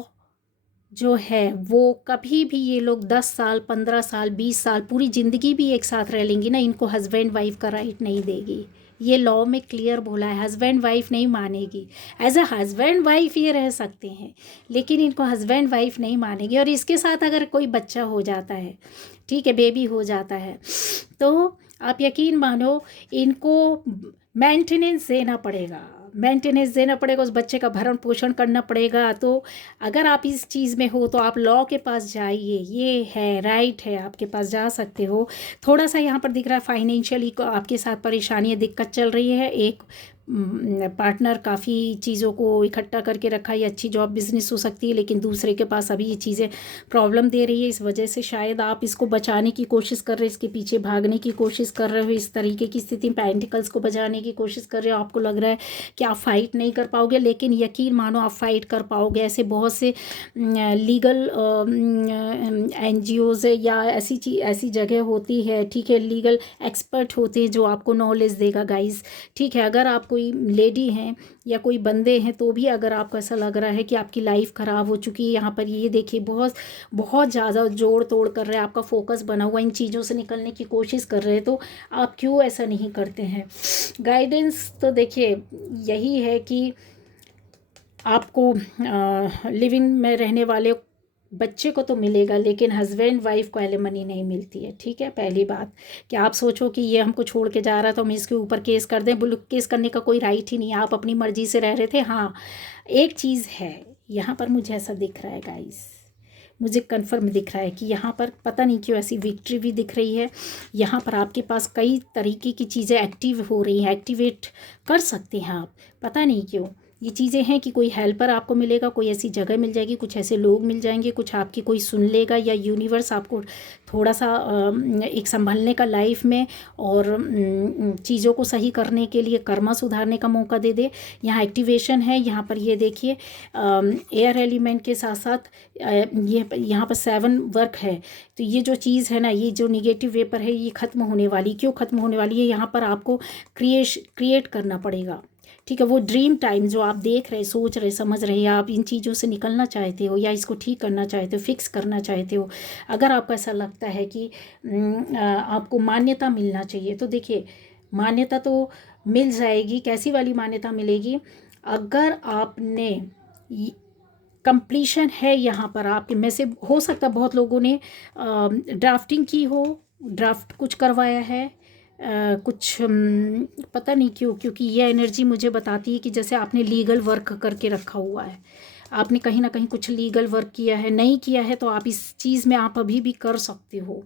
जो है वो कभी भी ये लोग 10 साल 15 साल 20 साल पूरी ज़िंदगी भी एक साथ रह लेंगी ना, इनको हस्बैंड वाइफ का राइट नहीं देगी। ये लॉ में क्लियर बोला है, हस्बैंड वाइफ नहीं मानेगी। एज अ हस्बैंड वाइफ ये रह सकते हैं लेकिन इनको हस्बैंड वाइफ नहीं मानेगी। और इसके साथ अगर कोई बच्चा हो जाता है, ठीक है, बेबी हो जाता है, तो आप यकीन मानो इनको मेंटेनेंस देना पड़ेगा, उस बच्चे का भरण पोषण करना पड़ेगा। तो अगर आप इस चीज़ में हो तो आप लॉ के पास जाइए, ये है राइट है, आपके पास जा सकते हो। थोड़ा सा यहाँ पर दिख रहा है फाइनेंशियली आपके साथ परेशानियाँ, दिक्कत चल रही है, एक पार्टनर काफ़ी चीज़ों को इकट्ठा करके रखा है, अच्छी जॉब बिजनेस हो सकती है, लेकिन दूसरे के पास अभी ये चीज़ें प्रॉब्लम दे रही है। इस वजह से शायद आप इसको बचाने की कोशिश कर रहे हो, इसके पीछे भागने की कोशिश कर रहे हो, इस तरीके की स्थिति पेंटिकल्स को बचाने की कोशिश कर रहे हो। आपको लग रहा है कि आप फाइट नहीं कर पाओगे, लेकिन यकीन मानो आप फाइट कर पाओगे। ऐसे बहुत से लीगल NGOs या ऐसी जगह होती है, ठीक है, लीगल एक्सपर्ट होते हैं जो आपको नॉलेज देगा गाइस, ठीक है। अगर आप कोई लेडी हैं या कोई बंदे हैं तो भी अगर आपको ऐसा लग रहा है कि आपकी लाइफ ख़राब हो चुकी है, यहाँ पर ये देखिए बहुत बहुत ज़्यादा जोड़ तोड़ कर रहे हैं, आपका फोकस बना हुआ इन चीज़ों से निकलने की कोशिश कर रहे हैं, तो आप क्यों ऐसा नहीं करते हैं? गाइडेंस तो देखिए यही है कि आपको लिविंग में रहने वाले बच्चे को तो मिलेगा, लेकिन हस्बैंड वाइफ को एलिमनी नहीं मिलती है, ठीक है। पहली बात कि आप सोचो कि ये हमको छोड़ के जा रहा तो हम इसके ऊपर केस कर दें, बोलो केस करने का कोई राइट ही नहीं है, आप अपनी मर्जी से रह रहे थे। हाँ, एक चीज़ है यहाँ पर मुझे ऐसा दिख रहा है गाइस, मुझे कन्फर्म दिख रहा है कि यहाँ पर पता नहीं क्यों ऐसी विक्ट्री भी दिख रही है। यहाँ पर आपके पास कई तरीके की चीज़ें एक्टिव हो रही हैं, एक्टिवेट कर सकते हैं आप, पता नहीं क्यों ये चीज़ें हैं कि कोई हेल्पर आपको मिलेगा, कोई ऐसी जगह मिल जाएगी, कुछ ऐसे लोग मिल जाएंगे, कुछ आपकी कोई सुन लेगा, या यूनिवर्स आपको थोड़ा सा एक संभलने का लाइफ में और चीज़ों को सही करने के लिए, कर्मा सुधारने का मौका दे दे। यहाँ एक्टिवेशन है, यहाँ पर ये देखिए एयर एलिमेंट के साथ साथ ये यहाँ पर 7 वर्क है। तो ये जो चीज़ है ना, ये जो निगेटिव वेपर है ये ख़त्म होने वाली, क्यों ख़त्म होने वाली है? यहाँ पर आपको क्रिएट करना पड़ेगा, ठीक है। वो ड्रीम टाइम जो आप देख रहे, सोच रहे, समझ रहे, आप इन चीज़ों से निकलना चाहते हो या इसको ठीक करना चाहते हो, फिक्स करना चाहते हो, अगर आपको ऐसा लगता है कि आपको मान्यता मिलना चाहिए, तो देखिए मान्यता तो मिल जाएगी। कैसी वाली मान्यता मिलेगी? अगर आपने कंप्लीशन है यहाँ पर आपके में से, हो सकता है बहुत लोगों ने ड्राफ्टिंग की हो, ड्राफ्ट कुछ करवाया है, कुछ पता नहीं क्यों, क्योंकि ये एनर्जी मुझे बताती है कि जैसे आपने लीगल वर्क करके रखा हुआ है, आपने कहीं ना कहीं कुछ लीगल वर्क किया है, नहीं किया है तो आप इस चीज़ में आप अभी भी कर सकते हो।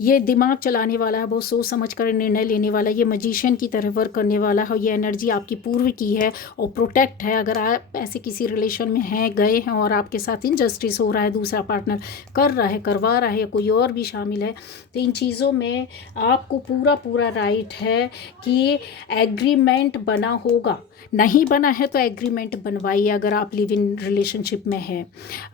ये दिमाग चलाने वाला है, बहुत सोच समझ कर निर्णय लेने वाला, ये मजिशियन की तरह वर्क करने वाला है। ये एनर्जी आपकी पूर्व की है और प्रोटेक्ट है। अगर आप ऐसे किसी रिलेशन में हैं, गए हैं और आपके साथ इनजस्टिस हो रहा है, दूसरा पार्टनर कर रहा है, करवा रहा है, या कोई और भी शामिल है, तो इन चीज़ों में आपको पूरा राइट है कि एग्रीमेंट बना होगा। नहीं बना है तो एग्रीमेंट बनवाइए। अगर आप लिव इन रिलेशनशिप में है,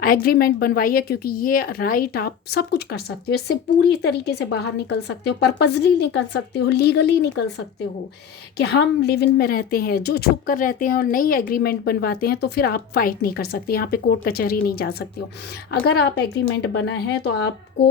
एग्रीमेंट बनवाइए, क्योंकि ये राइट आप सब कुछ कर सकते हो, इससे पूरी पूरी तरीके से बाहर निकल सकते हो, पर्पजली निकल सकते हो, लीगली निकल सकते हो कि हम लिव इन में रहते हैं। जो छुप कर रहते हैं और नई एग्रीमेंट बनवाते हैं तो फिर आप फाइट नहीं कर सकते, यहाँ पे कोर्ट कचहरी नहीं जा सकते हो। अगर आप एग्रीमेंट बना है तो आपको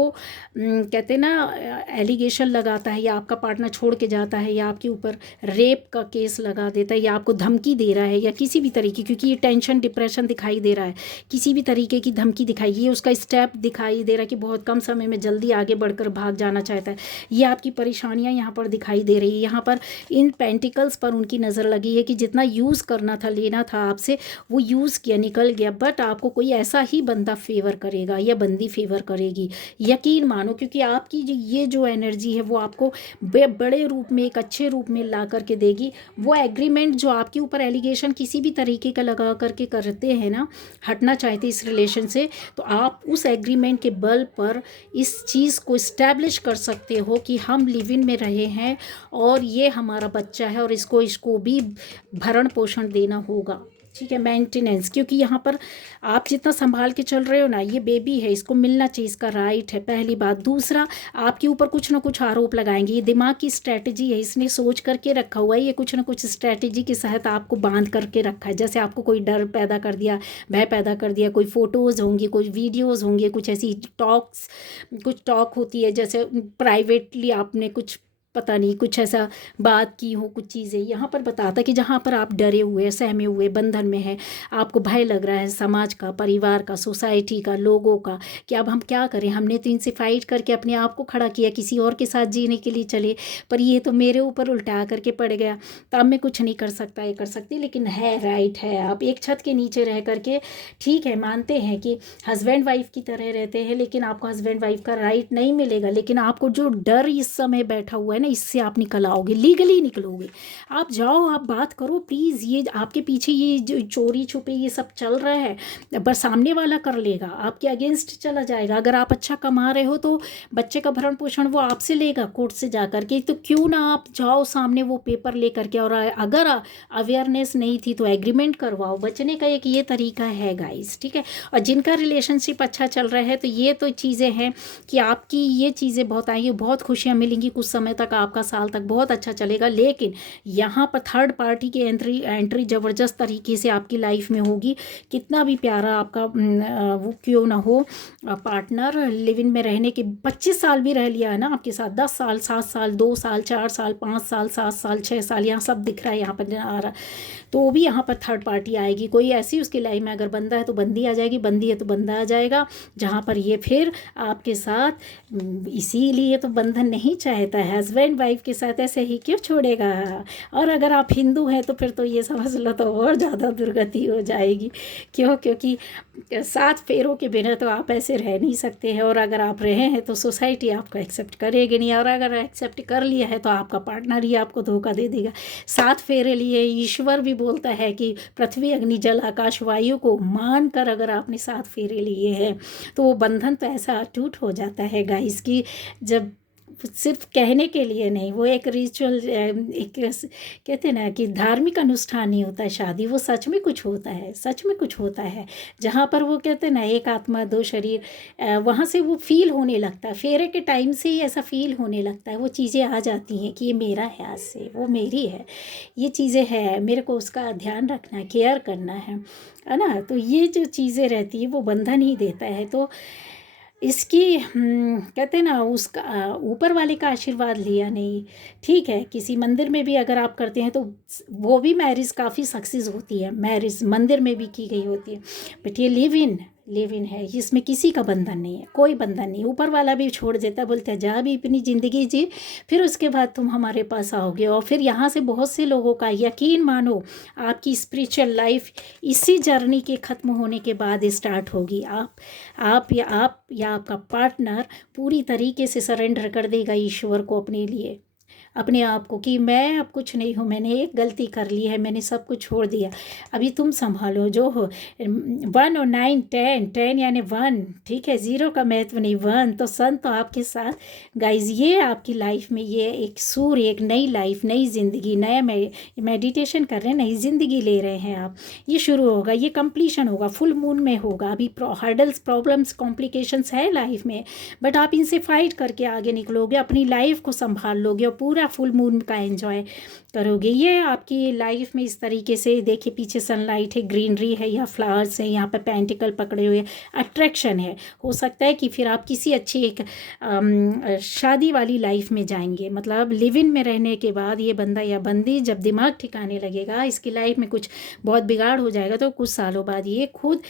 कहते हैं ना एलिगेशन लगाता है या आपका पार्टनर छोड़ के जाता है या आपके ऊपर रेप का केस लगा देता है या आपको धमकी दे रहा है या किसी भी तरीके, क्योंकि ये टेंशन डिप्रेशन दिखाई दे रहा है, किसी भी तरीके की धमकी दिखाई, ये उसका स्टेप दिखाई दे रहा है कि बहुत कम समय में जल्दी आगे बढ़कर भाग जाना चाहता है, ये आपकी परेशानियां यहाँ पर दिखाई दे रही है। यहाँ पर इन पेंटिकल्स पर उनकी नज़र लगी है कि जितना यूज़ करना था, लेना था आपसे, वो यूज़ किया, निकल गया। बट आपको कोई ऐसा ही बंदा फेवर करेगा या बंदी फेवर करेगी, यकीन मानो, क्योंकि आपकी ये जो एनर्जी है वो आपको बड़े रूप में, एक अच्छे रूप में ला करके देगी। वो एग्रीमेंट जो आपके ऊपर एलिगेशन किसी भी तरीके का लगा करके करते हैं ना, हटना चाहते इस रिलेशन से, तो आप उस एग्रीमेंट के बल पर इस चीज़ को इस्टेब्लिश कर सकते हो कि हम लिव इन में रहे हैं और ये हमारा बच्चा है और इसको भी भरण पोषण देना होगा, ठीक है, मेंटेनेंस। क्योंकि यहाँ पर आप जितना संभाल के चल रहे हो ना, ये बेबी है, इसको मिलना चाहिए, इसका राइट है, पहली बात। दूसरा, आपके ऊपर कुछ ना कुछ आरोप लगाएंगे, ये दिमाग की स्ट्रैटेजी है, इसने सोच करके रखा हुआ है, ये कुछ ना कुछ स्ट्रैटेजी के तहत आपको बांध करके रखा है। जैसे आपको कोई डर पैदा कर दिया, भय पैदा कर दिया, कोई फ़ोटोज़ होंगी, कोई वीडियोज़ होंगे, कुछ ऐसी कुछ टॉक होती है, जैसे प्राइवेटली आपने कुछ पता नहीं कुछ ऐसा बात की हो, कुछ चीज़ें यहाँ पर बताता कि जहाँ पर आप डरे हुए, सहमे हुए, बंधन में है, आपको भय लग रहा है समाज का, परिवार का, सोसाइटी का, लोगों का, कि अब हम क्या करें, हमने तो इनसे फाइट करके अपने आप को खड़ा किया, किसी और के साथ जीने के लिए चले, पर ये तो मेरे ऊपर उल्टा करके पड़ गया, तो अब मैं कुछ नहीं कर सकता, ये कर सकती, लेकिन है राइट है। आप एक छत के नीचे रह करके, ठीक है, मानते हैं कि हस्बैंड वाइफ की तरह रहते हैं, लेकिन आपको हस्बैंड वाइफ का राइट नहीं मिलेगा, लेकिन आपको जो डर इस समय बैठा हुआ है ना, इससे आप निकल आओगे, लीगली निकलोगे। आप जाओ, आप बात करो प्लीज़। ये आपके पीछे ये जो चोरी छुपे ये सब चल रहा है, पर सामने वाला कर लेगा, आपके अगेंस्ट चला जाएगा। अगर आप अच्छा कमा रहे हो तो बच्चे का भरण पोषण वो आपसे लेगा कोर्ट से जा करके, तो क्यों ना आप जाओ सामने वो पेपर ले करके। और अगर अवेयरनेस नहीं थी तो एग्रीमेंट करवाओ, बचने का एक ये तरीका है गाइस, ठीक है। और जिनका रिलेशनशिप अच्छा चल रहा है तो ये तो चीज़ें हैं कि आपकी ये चीज़ें बहुत आएंगी, बहुत खुशियाँ मिलेंगी, कुछ समय तक आपका साल तक बहुत अच्छा चलेगा। लेकिन यहाँ पर थर्ड पार्टी की एंट्री ज़बरदस्त तरीके से आपकी लाइफ में होगी, कितना भी प्यारा आपका वो क्यों ना हो पार्टनर, लिव इन में रहने के 25 साल भी रह लिया है ना आपके साथ, 10 साल, 7 साल, 2 साल, 4 साल, 5 साल, 7 साल, 6 साल, यहाँ सब दिख रहा है, यहाँ पर आ रहा, तो वो भी यहाँ पर थर्ड पार्टी आएगी। कोई ऐसी उसकी लाइफ में, अगर बंदा है तो बंदी आ जाएगी, बंदी है तो बंदा आ जाएगा, जहाँ पर ये फिर आपके साथ, इसीलिए तो बंधन नहीं चाहता है, हस्बैंड वाइफ के साथ ऐसे ही क्यों छोड़ेगा। और अगर आप हिंदू हैं तो फिर तो ये समझ लो तो और ज़्यादा दुर्गति हो जाएगी। क्यों? क्योंकि 7 फेरों के बिना तो आप ऐसे रह नहीं सकते हैं, और अगर आप रहे हैं तो सोसाइटी आपको एक्सेप्ट करेगी नहीं, और अगर एक्सेप्ट कर लिया है तो आपका पार्टनर ही आपको धोखा दे देगा। 7 फेरे लिए ईश्वर भी बोलता है कि पृथ्वी अग्नि जल आकाश वायु को मान कर अगर आपने 7 फेरे लिए हैं तो वो बंधन तो ऐसा अटूट हो जाता है गाइस की, जब सिर्फ कहने के लिए नहीं, वो एक रिचुअल, एक कहते हैं ना कि धार्मिक अनुष्ठान नहीं होता है शादी, वो सच में कुछ होता है, सच में कुछ होता है, जहाँ पर वो कहते हैं ना एक आत्मा दो शरीर, वहाँ से वो फील होने लगता है, फेरे के टाइम से ही ऐसा फील होने लगता है, वो चीज़ें आ जाती हैं कि ये मेरा है, आज से वो मेरी है, ये चीज़ें हैं, मेरे को उसका ध्यान रखना है, केयर करना है ना। तो ये जो चीज़ें रहती है वो बंधन ही देता है। तो इसकी कहते हैं ना उसका ऊपर वाले का आशीर्वाद लिया नहीं, ठीक है। किसी मंदिर में भी अगर आप करते हैं तो वो भी मैरिज काफ़ी सक्सेस होती है, मैरिज मंदिर में भी की गई होती है, बट ये लिव इन है, इसमें किसी का बंधन नहीं है, कोई बंधन नहीं, ऊपर वाला भी छोड़ देता है, बोलते हैं जा भी अपनी ज़िंदगी जी, फिर उसके बाद तुम हमारे पास आओगे। और फिर यहाँ से बहुत से लोगों का, यकीन मानो, आपकी स्पिरिचुअल लाइफ इसी जर्नी के ख़त्म होने के बाद स्टार्ट होगी। आप या आपका पार्टनर पूरी तरीके से सरेंडर कर देगा ईश्वर को अपने लिए, अपने आप को कि मैं अब कुछ नहीं हूँ, मैंने एक गलती कर ली है, मैंने सब कुछ छोड़ दिया, अभी तुम संभालो जो हो। 1 और 9 10 10 यानी 1, ठीक है, 0 का महत्व नहीं, 1 तो सन तो आपके साथ। गाइज ये आपकी लाइफ में ये एक सूर्य, एक नई लाइफ, नई ज़िंदगी, नया मेडिटेशन कर रहे हैं, नई ज़िंदगी ले रहे हैं आप। ये शुरू होगा, ये कंप्लीशन होगा, फुल मून में होगा। अभी हर्डल्स, प्रॉब्लम्स, कॉम्प्लिकेशंस है लाइफ में, बट आप इनसे फाइट करके आगे निकलोगे, अपनी लाइफ को संभाल लोगे और पूरा फुल मून का एंजॉय करोगे। ये आपकी लाइफ में इस तरीके से, देखिए पीछे सनलाइट है, ग्रीनरी है, या फ्लावर्स है, यहाँ पर पेंटिकल पकड़े हुए, अट्रैक्शन है। हो सकता है कि फिर आप किसी अच्छी एक शादी वाली लाइफ में जाएंगे, मतलब लिव इन में रहने के बाद ये बंदा या बंदी जब दिमाग ठिकाने लगेगा, इसकी लाइफ में कुछ बहुत बिगाड़ हो जाएगा, तो कुछ सालों बाद ये खुद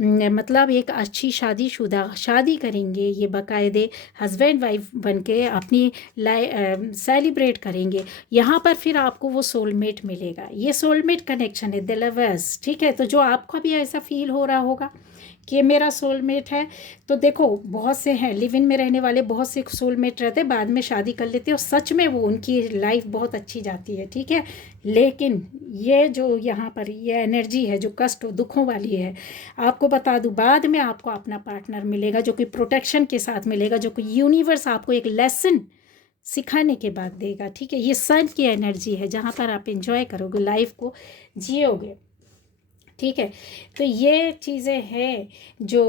मतलब एक अच्छी शादीशुदा शादी करेंगे, ये बाकायदे हस्बैंड वाइफ बन के अपनी सेलिब्रेट करेंगे। यहाँ पर फिर आपको वो सोलमेट मिलेगा, ये सोलमेट कनेक्शन है, द लवर्स, ठीक है। तो जो आपका भी ऐसा फील हो रहा होगा कि मेरा सोलमेट है, तो देखो बहुत से हैं लिव इन में रहने वाले, बहुत से सोलमेट रहते हैं, बाद में शादी कर लेते हैं और सच में वो उनकी लाइफ बहुत अच्छी जाती है, ठीक है। लेकिन ये जो यहाँ पर ये एनर्जी है जो कष्ट दुखों वाली है, आपको बता दूँ, बाद में आपको अपना पार्टनर मिलेगा जो कि प्रोटेक्शन के साथ मिलेगा, जो कि यूनिवर्स आपको एक लेसन सिखाने के बाद देगा, ठीक है। ये सन की एनर्जी है जहाँ पर आप एंजॉय करोगे, लाइफ को जियोगे, ठीक है। तो ये चीज़ें हैं जो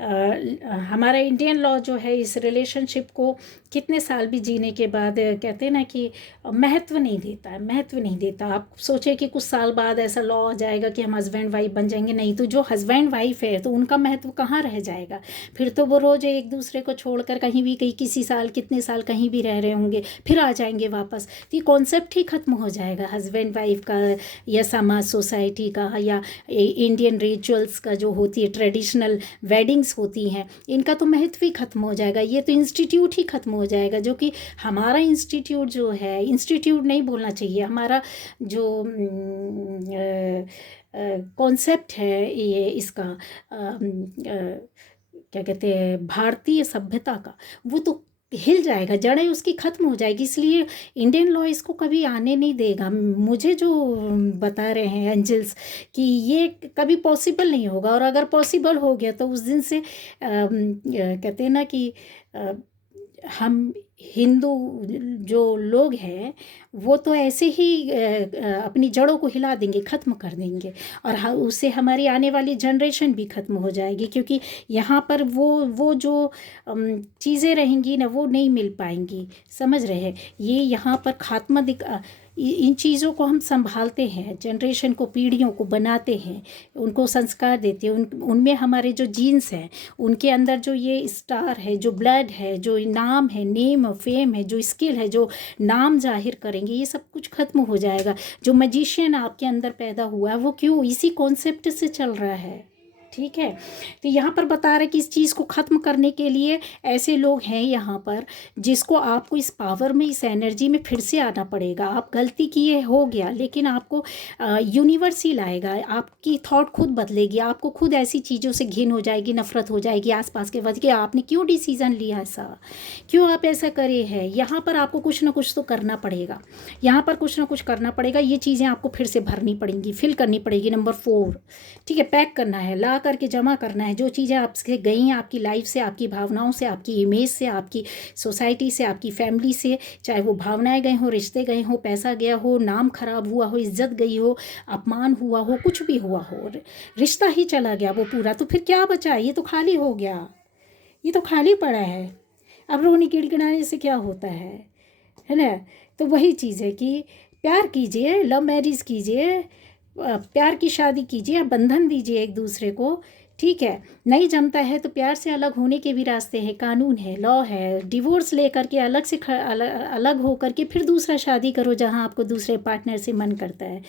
हमारा इंडियन लॉ जो है इस रिलेशनशिप को कितने साल भी जीने के बाद कहते हैं ना कि महत्व नहीं देता है, महत्व नहीं देता। आप सोचे कि कुछ साल बाद ऐसा लॉ आ जाएगा कि हम हस्बैंड वाइफ बन जाएंगे, नहीं, तो जो हस्बैंड वाइफ है तो उनका महत्व कहाँ रह जाएगा, फिर तो वो रोज़ एक दूसरे को छोड़कर कहीं भी, कहीं किसी साल, कितने साल कहीं भी रह रहे होंगे, फिर आ जाएंगे वापस, तो ये कॉन्सेप्ट ही ख़त्म हो जाएगा हस्बैंड वाइफ का, या समाज सोसाइटी का, या इंडियन रिचुअल्स का जो होती है ट्रेडिशनल वेडिंग्स होती हैं, इनका तो महत्व ही खत्म हो जाएगा। ये तो इंस्टीट्यूट ही खत्म हो जाएगा, जो कि हमारा इंस्टीट्यूट जो है, इंस्टीट्यूट नहीं बोलना चाहिए, हमारा जो कॉन्सेप्ट है ये इसका क्या कहते हैं भारतीय सभ्यता का, वो तो हिल जाएगा, जड़ें उसकी ख़त्म हो जाएगी। इसलिए इंडियन लॉ इसको कभी आने नहीं देगा। मुझे जो बता रहे हैं एंजल्स कि ये कभी पॉसिबल नहीं होगा, और अगर पॉसिबल हो गया तो उस दिन से कहते हैं ना कि हम हिंदू जो लोग हैं वो तो ऐसे ही अपनी जड़ों को हिला देंगे, ख़त्म कर देंगे, और उससे हमारी आने वाली जनरेशन भी ख़त्म हो जाएगी, क्योंकि यहाँ पर वो जो चीज़ें रहेंगी ना वो नहीं मिल पाएंगी, समझ रहे हैं। ये यहाँ पर खात्मा इन चीज़ों को हम संभालते हैं, जनरेशन को, पीढ़ियों को बनाते हैं, उनको संस्कार देते हैं, उनमें हमारे जो जीन्स हैं, उनके अंदर जो ये स्टार है, जो ब्लड है, जो नाम है, नेम फेम है, जो स्किल है, जो नाम जाहिर करेंगे, ये सब कुछ ख़त्म हो जाएगा। जो मैजिशियन आपके अंदर पैदा हुआ है वो क्यों, इसी कॉन्सेप्ट से चल रहा है, ठीक है। तो यहाँ पर बता रहे कि इस चीज़ को ख़त्म करने के लिए ऐसे लोग हैं यहाँ पर जिसको आपको इस पावर में, इस एनर्जी में फिर से आना पड़ेगा। आप गलती किए हो गया, लेकिन आपको यूनिवर्स ही लाएगा, आपकी थॉट खुद बदलेगी, आपको खुद ऐसी चीज़ों से घिन हो जाएगी, नफ़रत हो जाएगी आसपास के वजह, आपने क्यों डिसीज़न लिया ऐसा, क्यों आप ऐसा करे हैं। यहाँ पर आपको कुछ ना कुछ तो करना पड़ेगा, यहाँ पर कुछ ना कुछ करना पड़ेगा, ये चीज़ें आपको फिर से भरनी पड़ेंगी, फिल करनी पड़ेगी। नंबर 4, ठीक है, पैक करना है, ला करके जमा करना है। जो चीज़ें आपसे गई हैं, आपकी लाइफ से, आपकी भावनाओं से, आपकी इमेज से, आपकी सोसाइटी से, आपकी फैमिली से, चाहे वो भावनाएं गए हो, रिश्ते गए हो, पैसा गया हो, नाम खराब हुआ हो, इज्जत गई हो, अपमान हुआ हो, कुछ भी हुआ हो, रिश्ता ही चला गया वो पूरा, तो फिर क्या बचा, ये तो खाली हो गया, ये तो खाली पड़ा है। अब रोने गिड़गिड़ाने से क्या होता है ना। तो वही चीज़ है कि प्यार कीजिए, लव मैरिज कीजिए, प्यार की शादी कीजिए, बंधन दीजिए एक दूसरे को, ठीक है। नहीं जमता है तो प्यार से अलग होने के भी रास्ते हैं, कानून है, लॉ है, डिवोर्स ले करके अलग से अलग हो करके फिर दूसरा शादी करो जहां आपको दूसरे पार्टनर से मन करता है,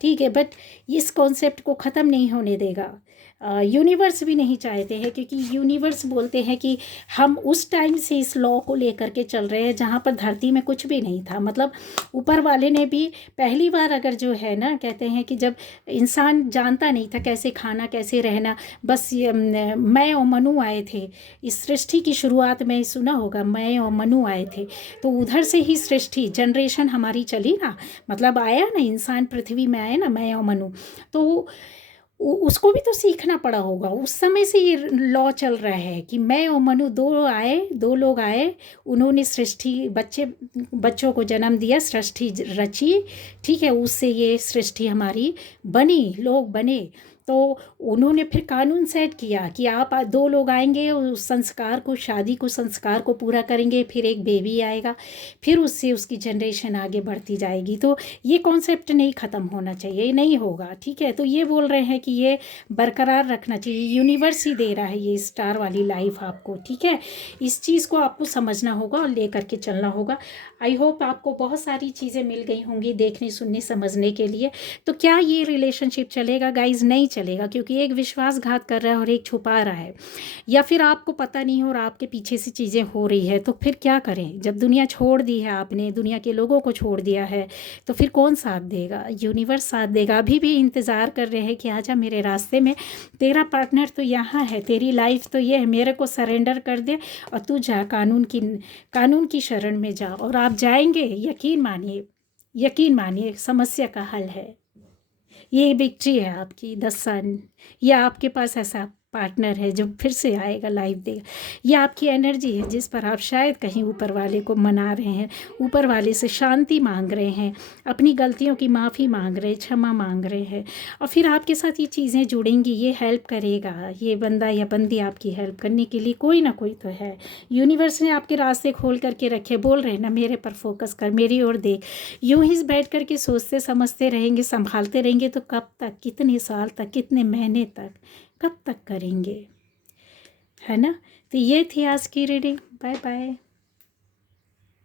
ठीक है। बट इस कॉन्सेप्ट को ख़त्म नहीं होने देगा यूनिवर्स भी नहीं चाहते हैं, क्योंकि यूनिवर्स बोलते हैं कि हम उस टाइम से इस लॉ को लेकर के चल रहे हैं जहाँ पर धरती में कुछ भी नहीं था। मतलब ऊपर वाले ने भी पहली बार अगर जो है ना, कहते हैं कि जब इंसान जानता नहीं था कैसे खाना कैसे रहना, बस ये मैं और मनु आए थे इस सृष्टि की शुरुआत में, सुना होगा मैं और मनु आए थे, तो उधर से ही सृष्टि जनरेशन हमारी चली ना, मतलब आया ना इंसान पृथ्वी में आए ना, मैं और मनु, तो उसको भी तो सीखना पड़ा होगा। उस समय से ये लॉ चल रहा है कि मैं और मनु दो लोग आए, उन्होंने सृष्टि बच्चों को जन्म दिया, सृष्टि रची, ठीक है, उससे ये सृष्टि हमारी बनी, लोग बने। तो उन्होंने फिर कानून सेट किया कि आप दो लोग आएंगे, उस संस्कार को, शादी को, संस्कार को पूरा करेंगे, फिर एक बेबी आएगा, फिर उससे उसकी जनरेशन आगे बढ़ती जाएगी। तो ये कॉन्सेप्ट नहीं ख़त्म होना चाहिए, ये नहीं होगा, ठीक है। तो ये बोल रहे हैं कि ये बरकरार रखना चाहिए, यूनिवर्स ही दे रहा है ये स्टार वाली लाइफ आपको, ठीक है। इस चीज़ को आपको समझना होगा और ले करके चलना होगा। आई होप आपको बहुत सारी चीज़ें मिल गई होंगी देखने, सुनने, समझने के लिए। तो क्या ये रिलेशनशिप चलेगा गाइज? नहीं चलेगा, क्योंकि एक विश्वासघात कर रहा है और एक छुपा रहा है, या फिर आपको पता नहीं हो और आपके पीछे से चीज़ें हो रही है। तो फिर क्या करें? जब दुनिया छोड़ दी है आपने, दुनिया के लोगों को छोड़ दिया है, तो फिर कौन साथ देगा? यूनिवर्स साथ देगा। अभी भी इंतज़ार कर रहे हैं कि आजा मेरे रास्ते में, तेरा पार्टनर तो यहाँ है, तेरी लाइफ तो ये है, मेरे को सरेंडर कर दे और तू जा, कानून की शरण में जा। और आप जाएंगे, यकीन मानिए समस्या का हल है। ये विक्ट्री है आपकी 10 साल, या आपके पास ऐसा पार्टनर है जो फिर से आएगा, लाइफ देगा। ये आपकी एनर्जी है जिस पर आप शायद कहीं ऊपर वाले को मना रहे हैं, ऊपर वाले से शांति मांग रहे हैं, अपनी गलतियों की माफ़ी मांग रहे हैं, क्षमा मांग रहे हैं। और फिर आपके साथ ये चीज़ें जुड़ेंगी, ये हेल्प करेगा, ये बंदा या बंदी आपकी हेल्प करने के लिए कोई ना कोई तो है। यूनिवर्स ने आपके रास्ते खोल करके रखे, बोल रहे हैं ना मेरे पर फोकस कर, मेरी ओर देख। यूं ही बैठ करके सोचते समझते रहेंगे, संभालते रहेंगे, तो कब तक, कितने साल तक, कितने महीने तक, कब तक करेंगे, है ना। तो ये थी आज की रीडिंग। Bye bye.